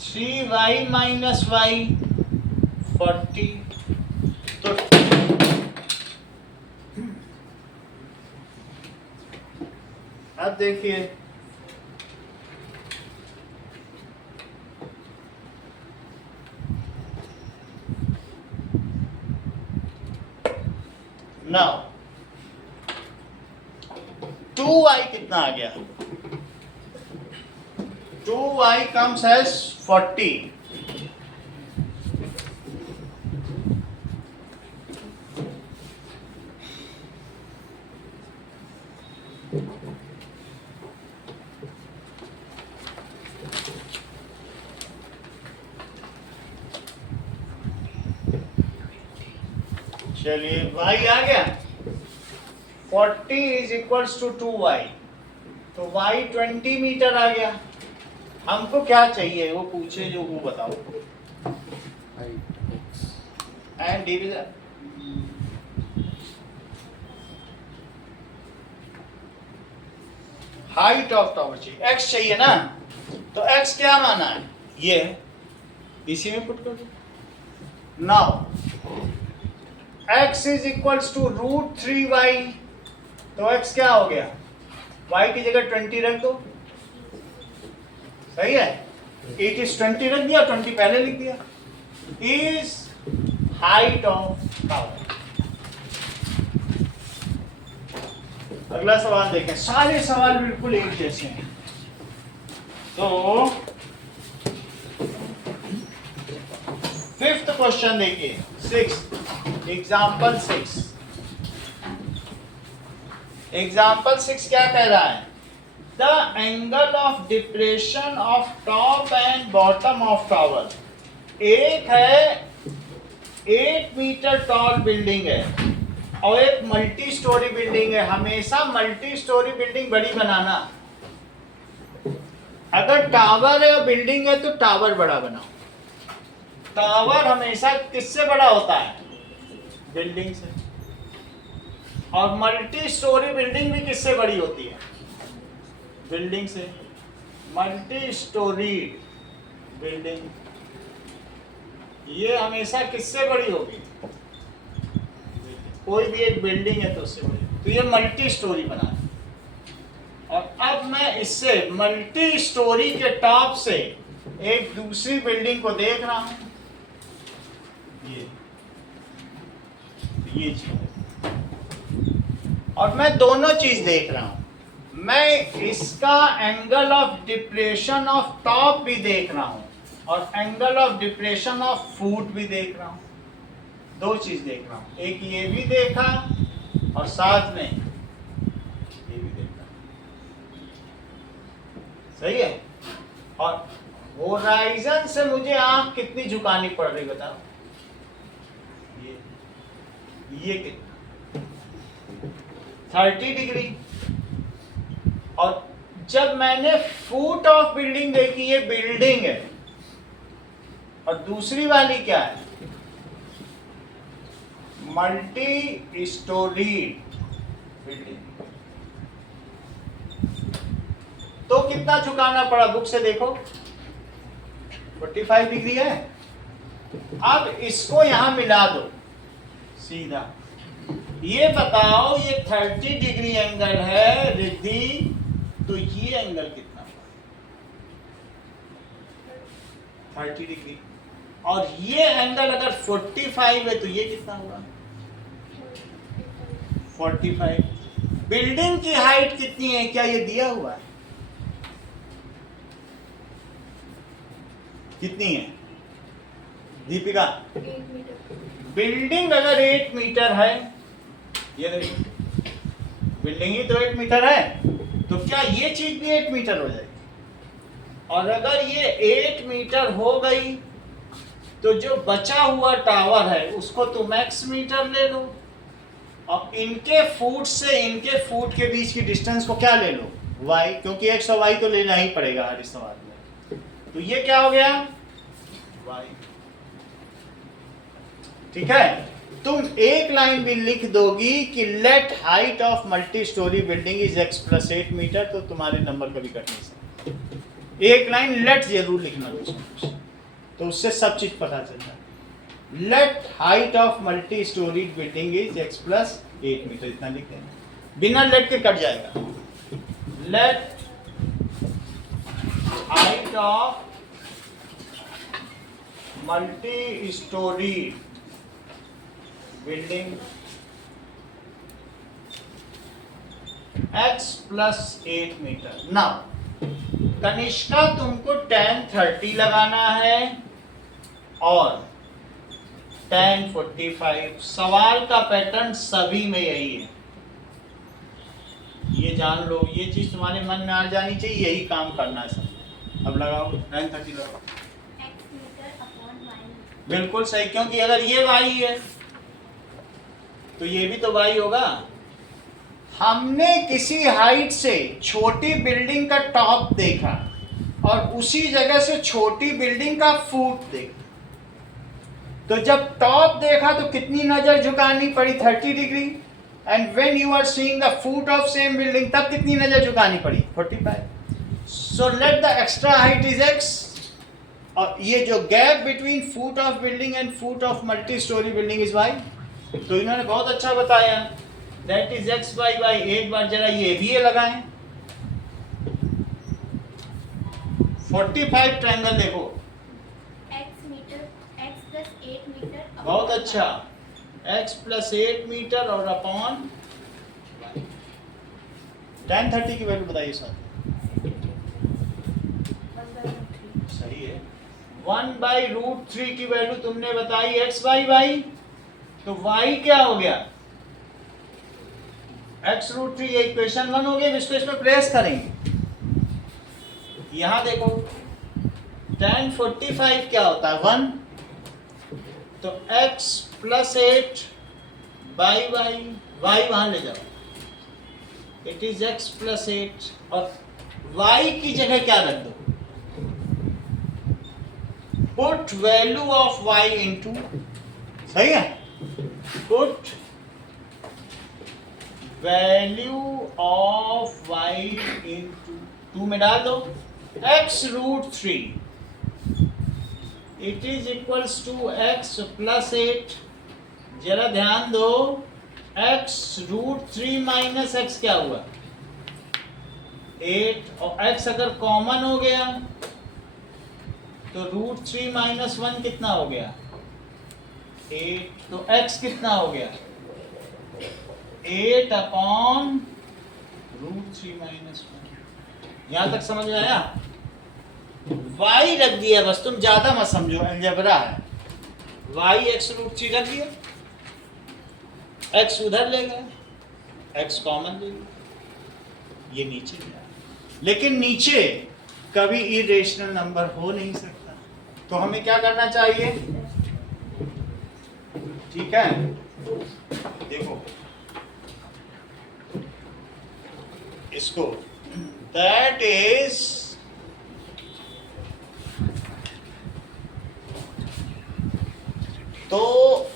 3y माइनस y 40। तो अब देखिए, नाउ 2y कितना आ गया, 2y कम्स एज 40। चलिए y आ गया 40 इज इक्वल्स टू 2y, तो y 20 मीटर आ गया। हमको क्या चाहिए वो पूछे जो वो बताओ। height x and division height of tower चाहिए, x चाहिए ना, तो x क्या माना है, ये है, इसी में पुट कर दो। Now x is equals to √3y, तो x क्या हो गया, y की जगह 20 रख दो, सही है, इट इज 20 रख दिया, 20 पहले लिख दिया। Is height of tower. अगला सवाल देखें, सारे सवाल बिल्कुल एक जैसे हैं। तो फिफ्थ क्वेश्चन देखिए, 6 एग्जाम्पल 6। एग्जाम्पल 6 क्या कह रहा है, the angle of depression of top and bottom of tower. एक है 8 मीटर टॉल बिल्डिंग है और एक मल्टी स्टोरी बिल्डिंग है। हमेशा मल्टी स्टोरी बिल्डिंग बड़ी बनाना। अगर टावर है और बिल्डिंग है तो टावर बड़ा बनाओ। टावर हमेशा किससे बड़ा होता है, बिल्डिंग से। और मल्टी स्टोरी बिल्डिंग भी किससे बड़ी होती है, बिल्डिंग से। मल्टी स्टोरी बिल्डिंग ये हमेशा किससे बड़ी होगी, कोई भी एक बिल्डिंग है तो उससे बड़ी, तो ये मल्टी स्टोरी बना। और अब मैं इससे मल्टी स्टोरी के टॉप से एक दूसरी बिल्डिंग को देख रहा हूं, ये चीज, और मैं दोनों चीज देख रहा हूं। मैं इसका angle of depression of top भी देख रहा हूं और angle of depression of foot भी देख रहा हूं। दो चीज देख रहा हूं, एक ये भी देखा और साथ में ये भी देखा, सही है। और होराइजन से मुझे आंख कितनी झुकानी पड़ रही बताओ, ये कितना, 30 डिग्री। और जब मैंने फुट ऑफ बिल्डिंग देखी, ये बिल्डिंग है और दूसरी वाली क्या है, मल्टी स्टोरी बिल्डिंग, तो कितना झुकाना पड़ा, बुक से देखो 45 डिग्री है। अब इसको यहां मिला दो सीधा, ये बताओ ये 30 डिग्री एंगल है रिद्धि, तो ये एंगल कितना, 30 डिग्री। और ये एंगल अगर 45 है तो ये कितना होगा, 45। बिल्डिंग की हाइट कितनी है, क्या ये दिया हुआ है, कितनी है दीपिका, 8 मीटर। बिल्डिंग अगर 8 मीटर है, ये देखिए बिल्डिंग ही तो 8 मीटर है, तो क्या ये चीज भी 8 मीटर हो जाएगी। और अगर ये 8 मीटर हो गई तो जो बचा हुआ टावर है उसको तुम x मीटर ले लो और इनके फुट से इनके फुट के बीच की डिस्टेंस को क्या ले लो, y, क्योंकि x और y तो लेना ही पड़ेगा हर सवाल में। तो ये क्या हो गया, y। ठीक है, तुम एक लाइन भी लिख दोगी कि let height of multi storey building is x + 8 metre, तो तुम्हारे नंबर कभी कट नहीं सकते। एक लाइन लेट जरूर लिखना कुछ, तो उससे सब चीज पता चलता है। Let height of multi storey building is x + 8 metre, इतना लिख देना, बिना लेट के कट जाएगा। Let height of multi storey building x + 8 metre. Now Kanishka तुमको tan 30 लगाना है और tan 45। सवाल का पैटर्न सभी में यही है, ये जान लो, ये चीज तुम्हारे मन में आ जानी चाहिए, यही काम करना है सब। अब लगाओ tan 30 लगाओ, x मीटर अपॉन y। बिल्कुल सही, क्योंकि अगर ये y है तो ये भी तो y होगा। हमने किसी हाइट से छोटी बिल्डिंग का टॉप देखा और उसी जगह से छोटी बिल्डिंग का फुट देखा, तो जब टॉप देखा तो कितनी नजर झुकानी पड़ी? 30 degree. And when you are seeing the foot of same building, तब कितनी नजर झुकानी पड़ी? 45। So let the extra height is x, और ये जो gap between foot of building and foot of multi storey building is y। तो इन्होंने बहुत अच्छा बताया, that is x by y। एक बार जरा ये भी ये लगाएं, 45 ट्रायंगल देखो, x metre, x plus 8 metre. बहुत अच्छा, x plus 8 मीटर और अपॉन tan 30 की वैल्यू बताइए सर। 1/3। सही है। 1/√3 की वैल्यू तुमने बताई x by y, तो y क्या हो गया? x√3। ये इक्वेशन 1 हो गया। इसको इसमें प्लेस करेंगे। यहां देखो tan 45 क्या होता है? 1। तो x plus 8 by y, y वहां ले जाओ, इट इज x plus 8, और y की जगह क्या रख दो? Put value of y into, सही है, put value of y into 2 में डाल दो, x√3 it is equals to x plus 8। जरा ध्यान दो, x√3 माइनस x क्या हुआ? 8, और x अगर कॉमन हो गया तो √3 माइनस 1 कितना हो गया? 8। तो x कितना हो गया? 8 अपॉन √3 माइनस 1। यहां तक समझ में आया? y रख दिया बस, तुम ज्यादा मत समझो, अलजेब्रा है। y x√3 रख दिया, x उधर ले गए, x कॉमन ले गए, ये नीचे गया। लेकिन नीचे कभी इरेशनल नंबर हो नहीं सकता, तो हमें क्या करना चाहिए? ठीक है, देखो इसको, दैट इज तो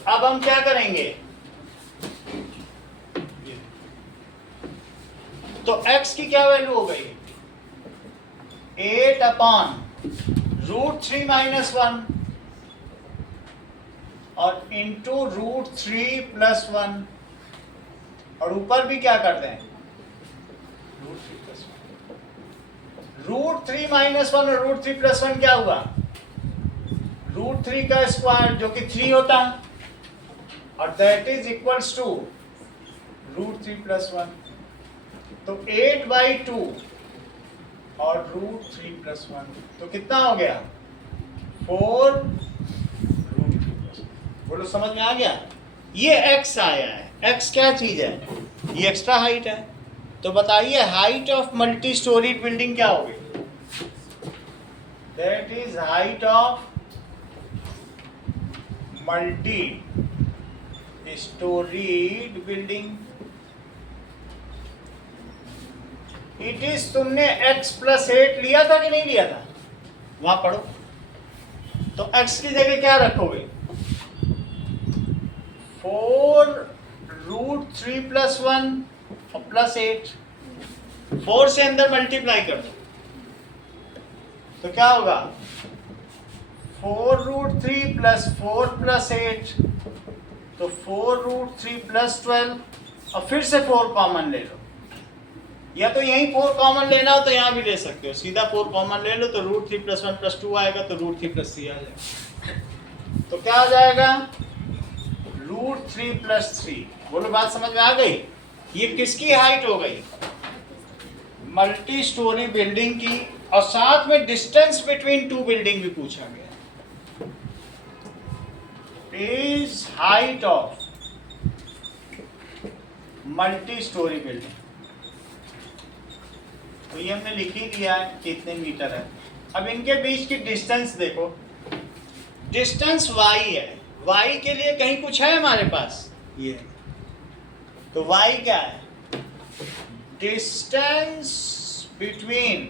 अब हम क्या करेंगे? तो x की क्या वैल्यू हो गई? 8 अपॉन √3 माइनस 1 और इंटू √3 प्लस 1, और ऊपर भी क्या कर दें? √3 प्लस 1। √3 माइनस 1 और √3 प्लस 1 क्या हुआ? √3 का स्क्वायर जो कि 3 होता है, और that is equals to √3 plus 1। तो 8/2 और √3 प्लस 1, तो कितना हो गया? 4 √3 प्लस 1। बोलो समझ में आ गया? ये x आया है। x क्या चीज है? ये एक्स्ट्रा हाइट है। तो बताइए height of multi storey building क्या होगी? That is height of multi storeyed building. It is, तुमने x plus 8 लिया था कि नहीं लिया था? वहां पढ़ो। तो x की जगह क्या रखोगे? 4 √3 प्लस 1 और प्लस 8। 4 से अंदर मल्टीप्लाई कर दो, तो क्या होगा? 4 √3 प्लस 4 प्लस 8, तो 4 √3 प्लस 12, और फिर से 4 कॉमन ले लो, या तो यहीं 4 कॉमन लेना हो तो यहाँ भी ले सकते हो, सीधा 4 कॉमन ले लो तो √3 प्लस 1 प्लस 2 आएगा, तो √3 प्लस 3 आ जाएगा। तो क्या आ जाएगा? √3 प्लस 3। बोलो बात समझ में आ गई? ये किसकी हाइट हो गई? मल्टी स्टोरी बिल्डिंग की, और साथ में डिस्टेंस बिटवीन 2 बिल्डिंग भी पूछा गया। Is height of multi storey building. तो ये हमने लिख ही दिया है कितने मीटर है। अब इनके बीच की डिस्टेंस देखो, डिस्टेंस y है। y के लिए कहीं कुछ है हमारे पास? ये तो y क्या है? Distance between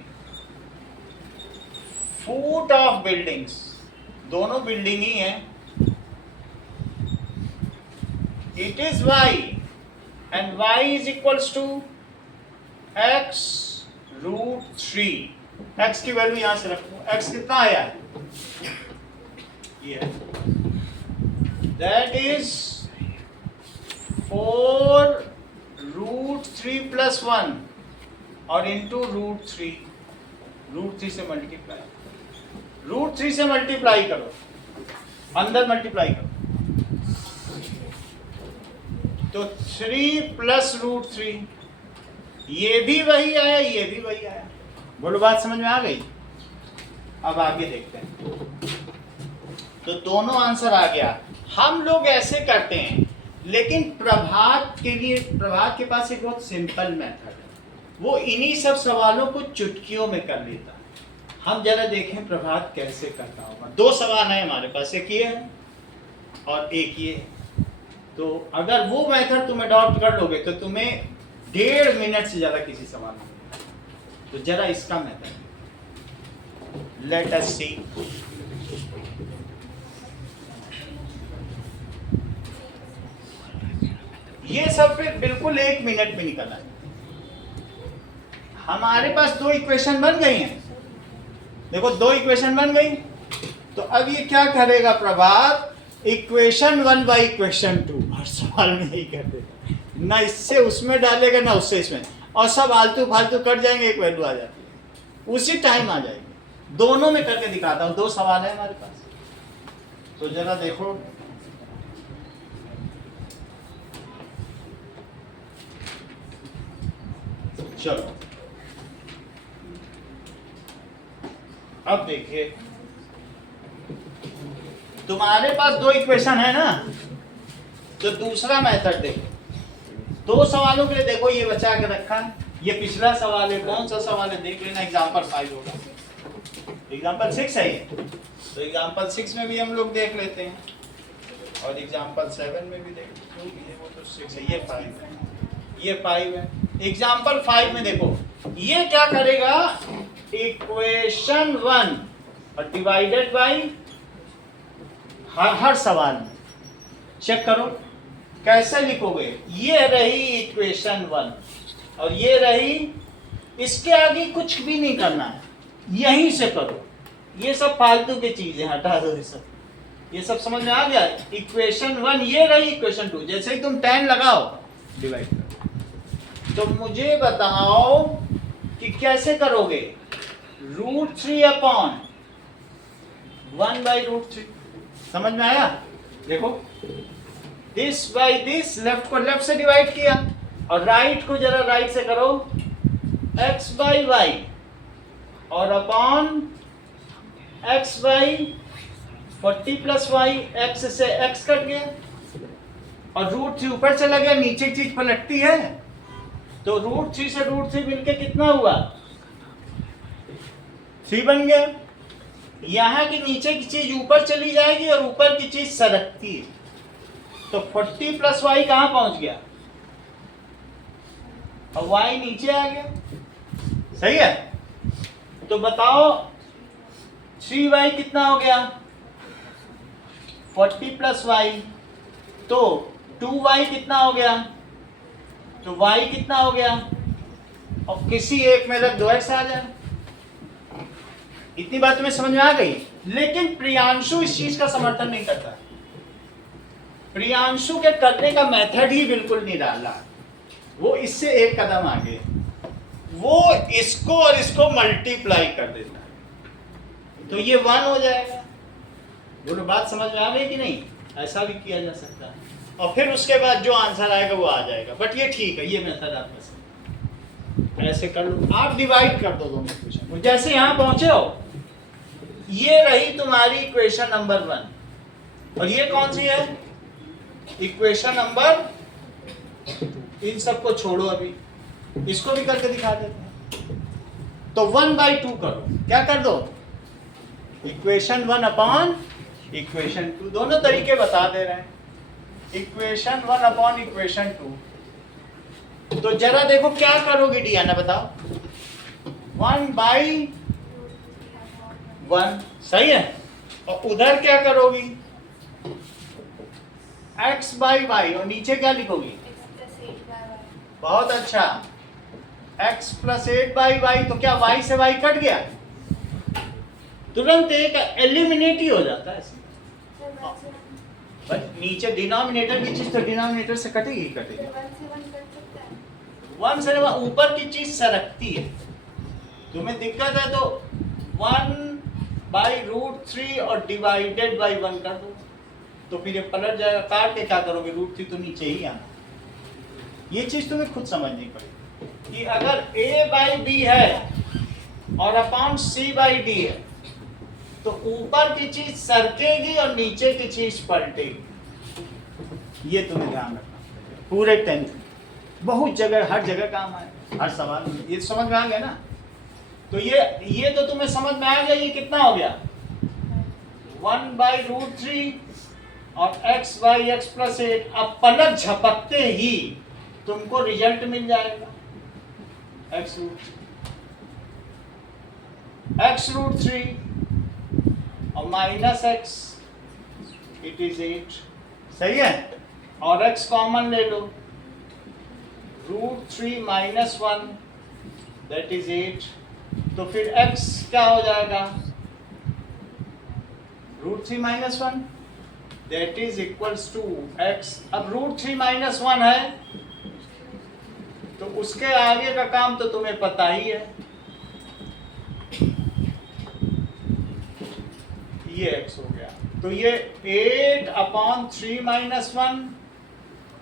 foot of buildings, दोनों बिल्डिंग ही है, it is y and y is equals to x root 3। x की वैल्यू यहां से रखूं, x कितना आया है? ये दैट इज 4 रूट 3 प्लस 1 और इंटू रूट 3, रूट 3 से मल्टीप्लाई, रूट 3 से मल्टीप्लाई करो, अंदर मल्टीप्लाई करो, तो 3 प्लस रूट 3, ये भी वही आया, ये भी वही आया। बोलो बात समझ में आ गई? अब आगे देखते हैं। तो दोनों आंसर आ गया। हम लोग ऐसे करते हैं, लेकिन प्रभात के लिए, प्रभात के पास एक बहुत सिंपल मेथड है, वो इन्हीं सब सवालों को चुटकियों में कर लेता है। हम जरा देखें प्रभात कैसे करता होगा। 2 सवाल है हमारे पास, एक ये है और एक ये। तो अगर वो मेथड तुम अडॉप्ट कर लोगे तो तुम्हें 1.5 मिनट से ज्यादा किसी सवाल में नहीं। तो जरा इसका मेथड लेट अस सी। ये सब फिर बिल्कुल 1 मिनट में निकलना है। हमारे पास 2 इक्वेशन बन गई हैं, देखो 2 इक्वेशन बन गई। तो अब ये क्या करेगा प्रभात? इक्वेशन 1 बाई इक्वेशन 2 हर सवाल में ही कर देगा, ना इससे उसमें डालेगा ना उससे इसमें, और सब आलतू फालतू कट जाएंगे, एक वैल्यू आ जाती है, उसी टाइम आ जाएगी। दोनों में करके दिखाता हूँ। 2 सवाल है हमारे पास, तो जरा देखो। चलो अब देखिए, तुम्हारे पास 2 इक्वेशन है ना, तो दूसरा मेथड देखो। 2 सवालों के लिए देखो ये बचा के रखा है, ये पिछला सवाल है, कौन सा सवाल है देख लेना, एग्जाम्पल 5 होगा, एग्जाम्पल 6 है ये, तो एग्जाम्पल 6 में भी हम लोग देख लेते हैं, और एग्जाम्पल 7 में भी देख लेते हैं। वो तो 6 है, ये 5 है, ये 5 है। एग्जाम्पल 5 में देखो ये क्या करेगा, इक्वेशन 1 और डिवाइडेड बाई हर सवाल में चेक करो कैसे लिखोगे। ये रही इक्वेशन 1 और ये रही, इसके आगे कुछ भी नहीं करना है, यहीं से करो। ये सब फालतू की चीजें हटा दो, ये सब समझ में आ गया। इक्वेशन 1 ये रही, इक्वेशन 2 जैसे ही तुम 10 लगाओ डिवाइड करो। तो मुझे बताओ कि कैसे करोगे। रूट 3 अपॉन 1 बाई रूट 3, समझ में आया? देखो दिस बाई दिस, लेफ्ट को लेफ्ट से डिवाइड किया, और राइट को जरा राइट से करो, x बाई वाई, और upon x by 40 plus y, x से x कट गया, और रूट 3 ऊपर चला गया, नीचे चीज पलटती है, तो रूट 3 से रूट 3 मिलके कितना हुआ? 3 बन गया। यहां की नीचे की चीज ऊपर चली जाएगी और ऊपर की चीज सरकती है, तो 40 प्लस वाई कहां पहुंच गया? और वाई नीचे आ गया, सही है? तो बताओ 3y कितना हो गया? 40 प्लस वाई, तो 2y कितना हो गया? तो y कितना हो गया? और किसी एक में रख दो, x आ जाए। इतनी बात तुम्हें समझ में आ गई। लेकिन प्रियांशु इस चीज का समर्थन नहीं करता। प्रियांशु के करने का मेथड ही बिल्कुल नहीं डाला, वो इससे एक कदम आगे, वो इसको और इसको मल्टीप्लाई कर देता है, तो ये 1 हो जाएगा। बोलो बात समझ में आ गई कि नहीं? ऐसा भी किया जा सकता है, और फिर उसके बाद जो आंसर आएगा वो आ जाएगा। बट ये ठीक है, ये मेथड आप ऐसे कर लो, आप डिवाइड कर दो दोनों इक्वेशन को। जैसे यहां पहुंचे हो, ये रही तुम्हारी इक्वेशन नंबर 1, और ये कौन सी है? इक्वेशन नंबर, इन सबको छोड़ो, अभी इसको भी करके दिखा देते हैं। तो 1/2 करो, क्या कर दो? इक्वेशन 1 अपॉन इक्वेशन 2, दोनों तरीके बता दे रहे हैं। इक्वेशन 1 अपॉन इक्वेशन 2, तो जरा देखो क्या करोगे डियाना, बताओ। 1/1 सही है। और उधर क्या करोगी? x/y, और नीचे क्या लिखोगी? बहुत अच्छा, x + 8/y। तो क्या y से y कट गया? तुरंत एक एलिमिनेट ही हो जाता है। बस नीचे डिनोमिनेटर की चीज तो डिनोमिनेटर से कटेगी ही कटेगी। 1 से ऊपर की चीज सरकती है। तुम्हें दिक्कत है तो 1/√3 और डिवाइडेड बाई 1 कर दो, तो फिर ये पलट जाएगा। काट के क्या करोगे? √3 तो नीचे ही आना। ये चीज तुम्हें खुद समझनी पड़ेगी कि अगर a/b है और अपॉन c/d है, तो ऊपर की चीज सरकेगी और नीचे की चीज पलटेगी। ये तुम्हें ध्यान रखना पूरे 10th में। बहुत जगह, हर जगह काम आए, हर सवाल में। ये समझ में आ गया ना? तो ये तो तुम्हें समझ में आ गया। ये कितना हो गया? 1/√3 और x/x + 8। अब पलक झपकते ही तुमको रिजल्ट मिल जाएगा। x√3 और -x, इट इज 8। सही है। और x कॉमन ले लो, √3 - 1 दैट इज 8। तो फिर x क्या हो जाएगा? √3 - 1 that is equals to x। अब √3 - 1 है तो उसके आगे का काम तो तुम्हें पता ही है। ये x हो गया। तो ये 8/3 - 1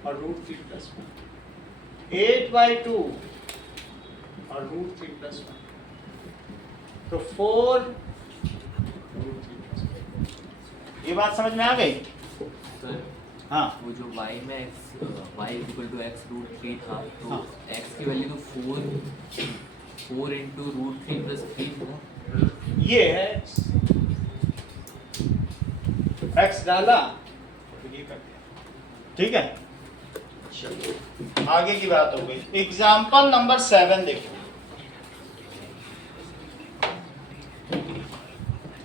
और √3 + 1, 8/2 और √3 + 1, तो 4√3 + 1। ये बात समझ में आ गई? सर हाँ। वो जो y में x y = x√3 था, तो हाँ। x की वैल्यू तो 4 × √3 + 3 था। ये है x डाला, फिर ये कर दिया। ठीक है, चलिए आगे की बात हो गई। एग्जाम्पल नंबर 7 देखो।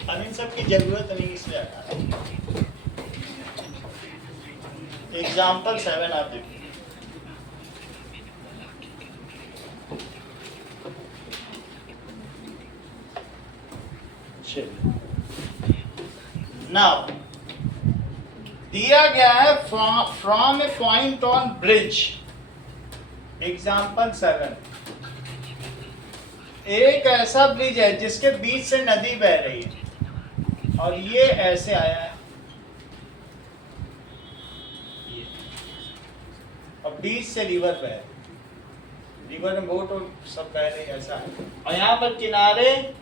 अब इन सब की जरूरत नहीं, इसलिए हटा रहा हूं। एग्जाम्पल 7 आप देखो। नाउ दिया गया है from a point on bridge. Example 7, एक ऐसा ब्रिज है जिसके बीच से नदी बह रही है और ये ऐसे आया है, ये, और बीच से रिवर बह रही है। रिवर में बोट और सब बह रही है, ऐसा है। और यहाँ पर किनारे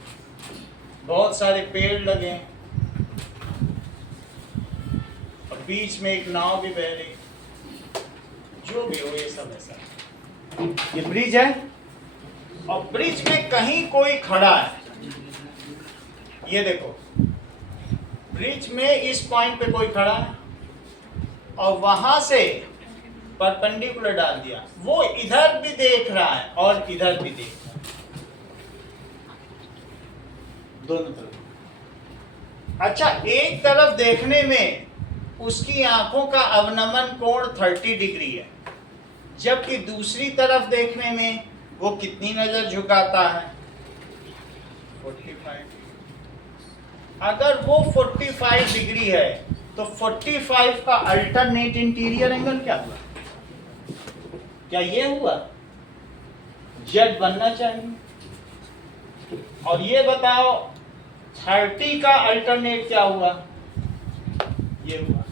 बहुत सारे पेड़ लगे हैं और बीच में एक नाव भी बह रही। जो भी हो, ये सब ऐसा है। ये ब्रिज है और ब्रिज में कहीं कोई खड़ा है। ये देखो, ब्रिज में इस पॉइंट पे कोई खड़ा है और वहां से परपेंडिकुलर डाल दिया। वो इधर भी देख रहा है और इधर भी देख रहा है, दोनों तरफ। अच्छा, एक तरफ देखने में उसकी आंखों का अवनमन कोण 30 डिग्री है, जबकि दूसरी तरफ देखने में वो कितनी नजर झुकाता है? 45। अगर वो 45 डिग्री है तो 45 का अल्टरनेट इंटीरियर एंगल क्या हुआ? क्या ये हुआ? जेड बनना चाहिए। और ये बताओ 30 का अल्टरनेट क्या हुआ? ये हुआ।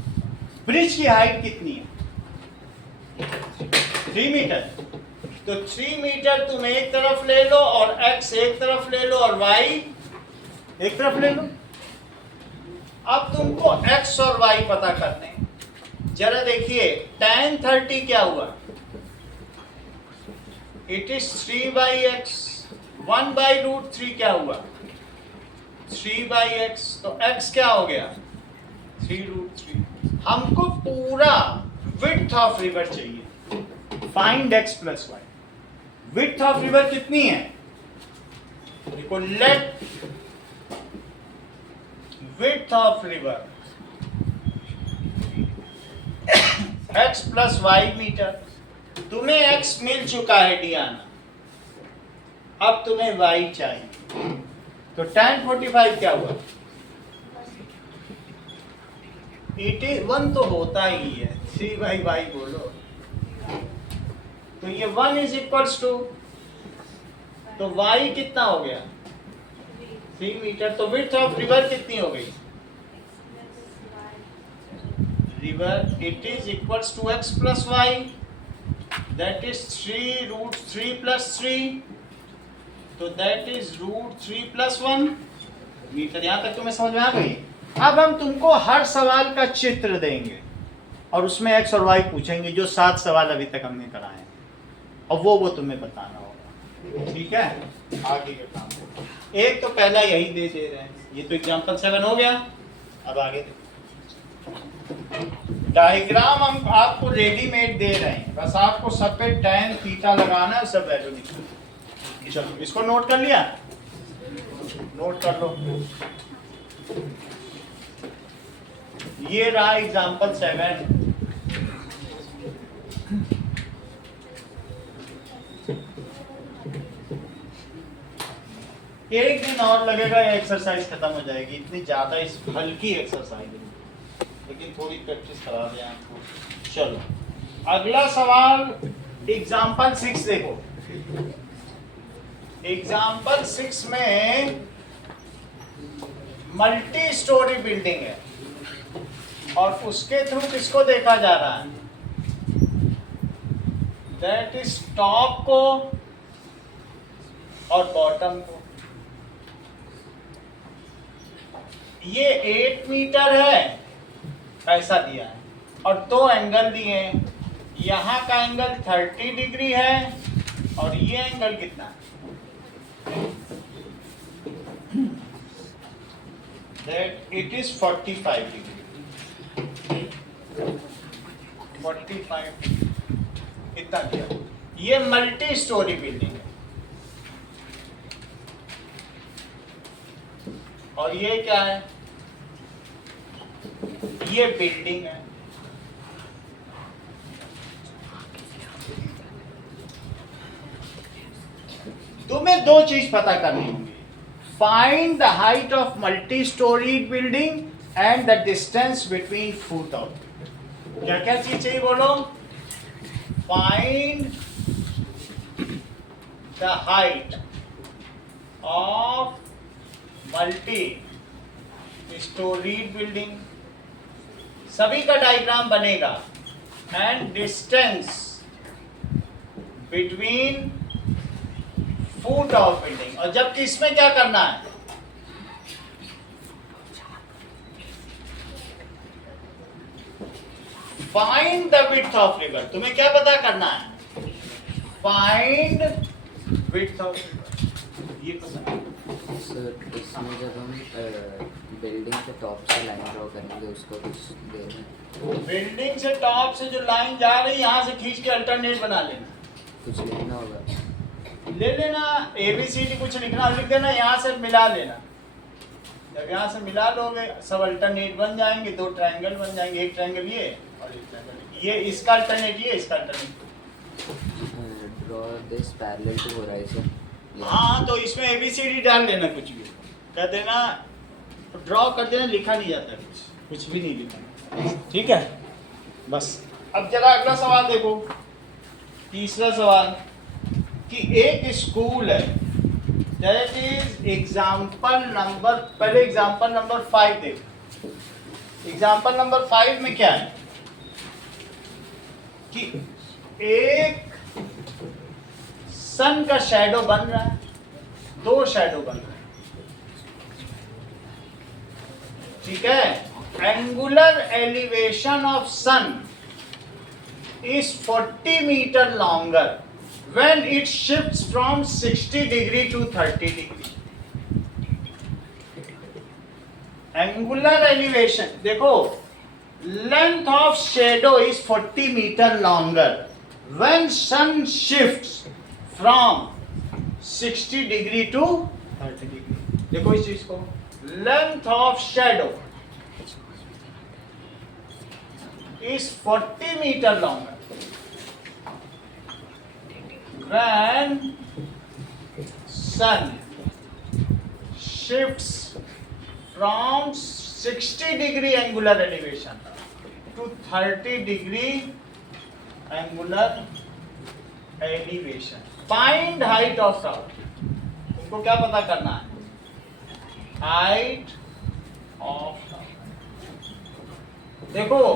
ब्रिज की हाइट कितनी है? 3 मीटर। तो 3 मीटर तुम एक तरफ ले लो और x एक तरफ ले लो और y एक तरफ ले लो। अब तुमको x और y पता करने हैं। जरा देखिए, tan 30 क्या हुआ? It is 3/x। 1/√3 क्या हुआ? 3/x। तो x क्या हो गया? 3√3। हमको पूरा विड्थ ऑफ रिवर चाहिए। Find x plus y. Width of river कितनी है? देखो, let width of river x plus y metre. तुम्हें x मिल चुका है डियाना, अब तुम्हें y चाहिए। तो tan 45 क्या हुआ? इट इज 1 तो होता ही है, 3/y बोलो। तो ये 1 इज इक्वल्स टू, तो y कितना हो गया? 3 मीटर। तो विड्थ ऑफ रिवर कितनी हो गई? River it is equals to x plus y, that is 3√3 plus 3, तो दैट इज √3 प्लस 1 मीटर। यहां तक तुम्हें समझ में आ गई? अब हम तुमको हर सवाल का चित्र देंगे और उसमें x और y पूछेंगे, जो 7 सवाल अभी तक हमने कराए हैं, और वो तुम्हें बताना होगा। ठीक है, आगे के काम। एक तो पहला यही दे रहे हैं, ये तो एग्जांपल 7 हो गया। अब आगे डायग्राम हम आपको रेडीमेड दे रहे हैं, बस आपको सब पे tan थीटा लगाना है, सब वैल्यू निकल। चलो, इसको नोट कर लिया? नोट कर लो। ये रहा एग्जांपल 7। एक दिन और लगेगा, ये एक्सरसाइज खत्म हो जाएगी। इतनी ज्यादा इस हल्की एक्सरसाइज है, लेकिन थोड़ी प्रैक्टिस करा दें आपको। चलो, अगला सवाल एग्जांपल 6 देखो। एग्जांपल 6 में मल्टी स्टोरी बिल्डिंग है और उसके थ्रू किसको देखा जा रहा है? दैट इज टॉप को और बॉटम को। ये 8 मीटर है, ऐसा दिया है, और 2 एंगल दिए हैं। यहाँ का एंगल 30 डिग्री है और ये एंगल कितना है? That it is 45 degree. 45 कितना दिया? ये मल्टी स्टोरी बिल्डिंग है, और ये क्या है? ये बिल्डिंग है। तुम्हें 2 चीज पता करनी होगी। Find the height of multi storeyed building and the distance between foot of. क्या क्या चीज चाहिए बोलो? Find the height of multi storeyed building, सभी का डायग्राम बनेगा, and distance between foot of building. और जबकि इसमें क्या करना है? Find the width of river. तुम्हें क्या पता करना है? फाइंड विड्थ ऑफ रिवर, ये पता। सर, इसमें जब हम बिल्डिंग के टॉप से लाइन ड्रॉ करेंगे, उसको कुछ देर में बिल्डिंग से टॉप से जो लाइन जा रही है, यहाँ से खींच के अल्टरनेट बना लेना। कुछ लिखना होगा? ले लेना, ABCD कुछ लिखना लिख देना, यहाँ से मिला लेना। जब यहाँ से मिला लोगे, सब अल्टरनेट बन जाएंगे, 2 ट्रायंगल बन जाएंगे। एक ट्रायंगल ये और एक ट्रायंगल ये, इसका अल्टरनेट ये, इसका alternate. Draw this parallel to horizon. हाँ, तो इसमें ABCD डाल लेना, कुछ भी कह देना, ड्रॉ कर देना, लिखा नहीं जाता कुछ भी नहीं लिखा। ठीक है, बस। अब जरा अगला सवाल देखो, तीसरा सवाल, कि एक स्कूल है, दैट इज एग्जाम्पल नंबर, पहले एग्जाम्पल नंबर 5 देखो। एग्जाम्पल नंबर 5 में क्या है कि एक सन का शैडो बन रहा है, 2 शैडो बन रहे हैं। ठीक है, angular elevation of sun is 40 meter longer when it shifts from 60 degree to 30 degree. Angular elevation, देखो, length of shadow is 40 meter longer when sun shifts from 60 degree to 30 degree, देखो इस चीज को, length of shadow is 40 meter longer when sun shifts from 60 degree angular elevation to 30 degree angular elevation. Find height of tower. तुमको क्या पता करना है? Height of tower. देखो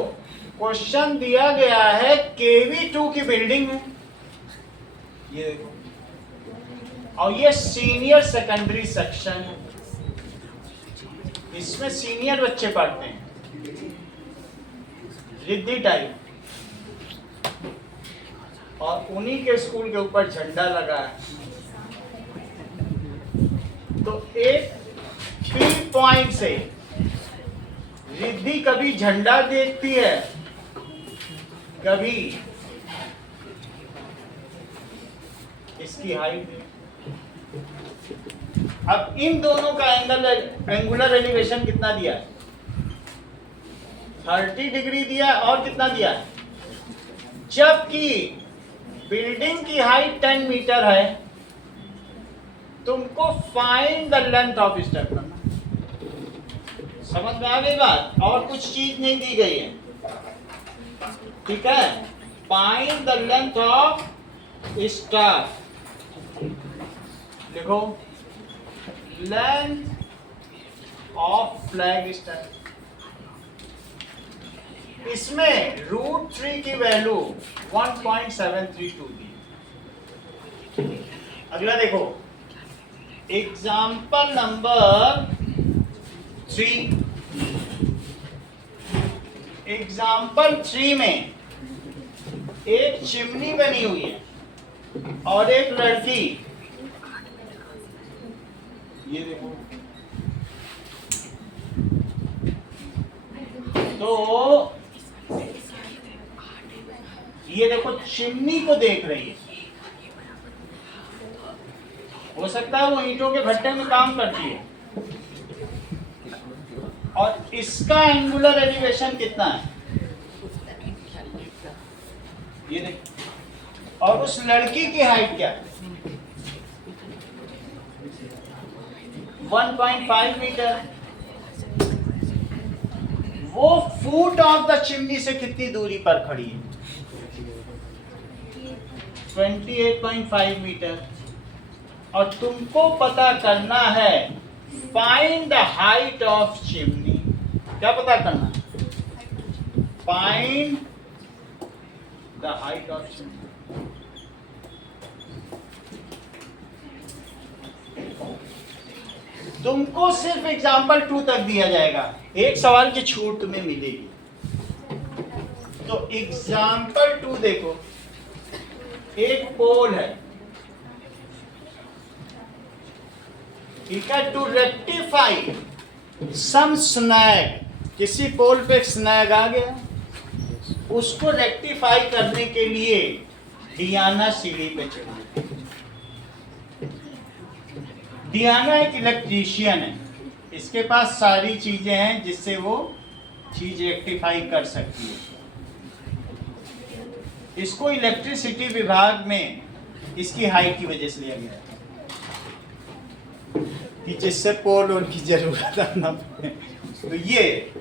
क्वेश्चन दिया गया है KV2 की बिल्डिंग में, ये देखो, और ये सीनियर सेकेंडरी सेक्शन, इसमें सीनियर बच्चे पढ़ते हैं, रिद्धि टाइप, और उन्हीं के स्कूल के ऊपर झंडा लगा है। तो एक पी पॉइंट से रिद्धि कभी झंडा देखती है, कभी इसकी हाइट। अब इन दोनों का एंगुलर एलिवेशन कितना दिया है? 30 डिग्री दिया है, और कितना दिया है? जबकि बिल्डिंग की हाइट 10 मीटर है, तुमको find the length of step करना। समझ में आ गई बात? और कुछ चीज नहीं दी गई है, ठीक है? Find the length of step, लिखो लेंथ ऑफ फ्लैग स्टेप। इसमें √3 की वैल्यू 1.732 दी। अगला देखो, एग्जाम्पल नंबर 3। एग्जाम्पल 3 में एक चिमनी बनी हुई है और एक लड़की, ये देखो, तो ये देखो चिमनी को देख रही है। हो सकता है वो ईंटों के भट्टे में काम करती है, और इसका एंगुलर एलिवेशन कितना है, ये देखो, और उस लड़की की हाइट क्या है? 1.5 मीटर। वो फुट ऑफ द चिमनी से कितनी दूरी पर खड़ी है? 28.5 मीटर। और तुमको पता करना है find the height of chimney. क्या पता करना है? Find the height of chimney. तुमको सिर्फ एग्जाम्पल 2 तक दिया जाएगा, एक सवाल की छूट तुम्हें मिलेगी। तो एग्जाम्पल 2 देखो, एक पोल है, ठीक है, टू रेक्टिफाई सम स्नैग, किसी पोल पे स्नैग आ गया, उसको रेक्टिफाई करने के लिए डियाना सीढ़ी पे चढ़ी। डियाना एक इलेक्ट्रीशियन है, इसके पास सारी चीजें हैं जिससे वो चीज रेक्टिफाई कर सकती है। इसको इलेक्ट्रिसिटी विभाग में इसकी हाइट की वजह से लिया गया कि जिससे पोल उनकी जरूरत ना पड़े। तो ये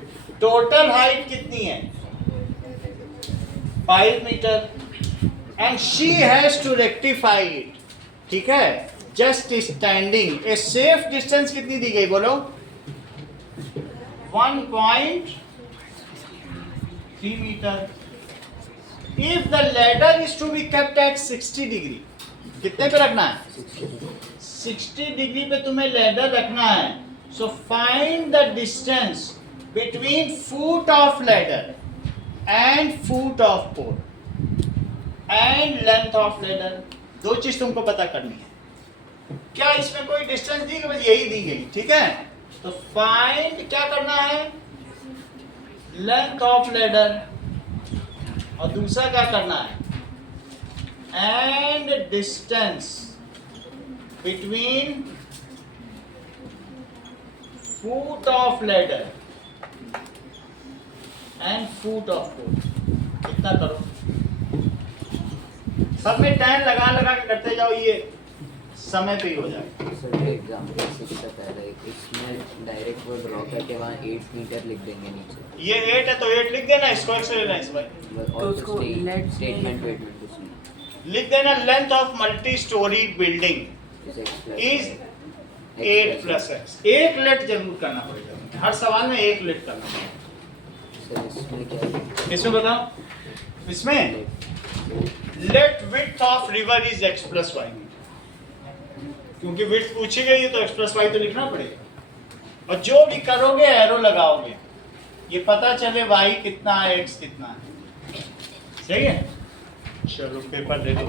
टोटल हाइट कितनी है? 5 metre, and she has to rectify it, ठीक है, just standing. A safe distance कितनी दी गई बोलो? 1.3 metre. If the ladder is to be kept at 60 degree, कितने पे रखना है? 60 डिग्री पे तुम्हें लैडर रखना है। So find the distance between foot of ladder and foot of pole and length of ladder. दो चीज तुमको पता करनी है। क्या इसमें कोई डिस्टेंस दी गई? बस यही दी गई, ठीक है। तो फाइंड क्या करना है? लेंथ ऑफ लैडर, और दूसरा क्या करना है? and distance between foot of ladder and foot of boat. कितना करो, सब में टाइम लगा लगा के करते जाओ, ये समय पे ही हो जाएगा। सर ये एग्जाम्पल से पहले इसमें डायरेक्ट वो ड्रॉ करके वहाँ 8 मीटर लिख देंगे नीचे, ये 8 है तो 8 लिख देना, इसको x से लेना इस भाई, और उसको let's स्टेटमेंट वेटमेंट उसमें लिख देना length of multi storey building is 8 plus x। एक लेट जरूर करना पड़ेगा, हर सवाल में एक लेट करना पड़ेगा। सर इसमें क्या है? इसमें बताओ, इसमें let width of river is x plus y, क्योंकि विड्थ पूछी गई है तो x प्लस वाई तो लिखना पड़ेगा, और जो भी करोगे एरो लगाओगे, ये पता चले y कितना है x कितना है। सही है, चलो पेपर दे दो।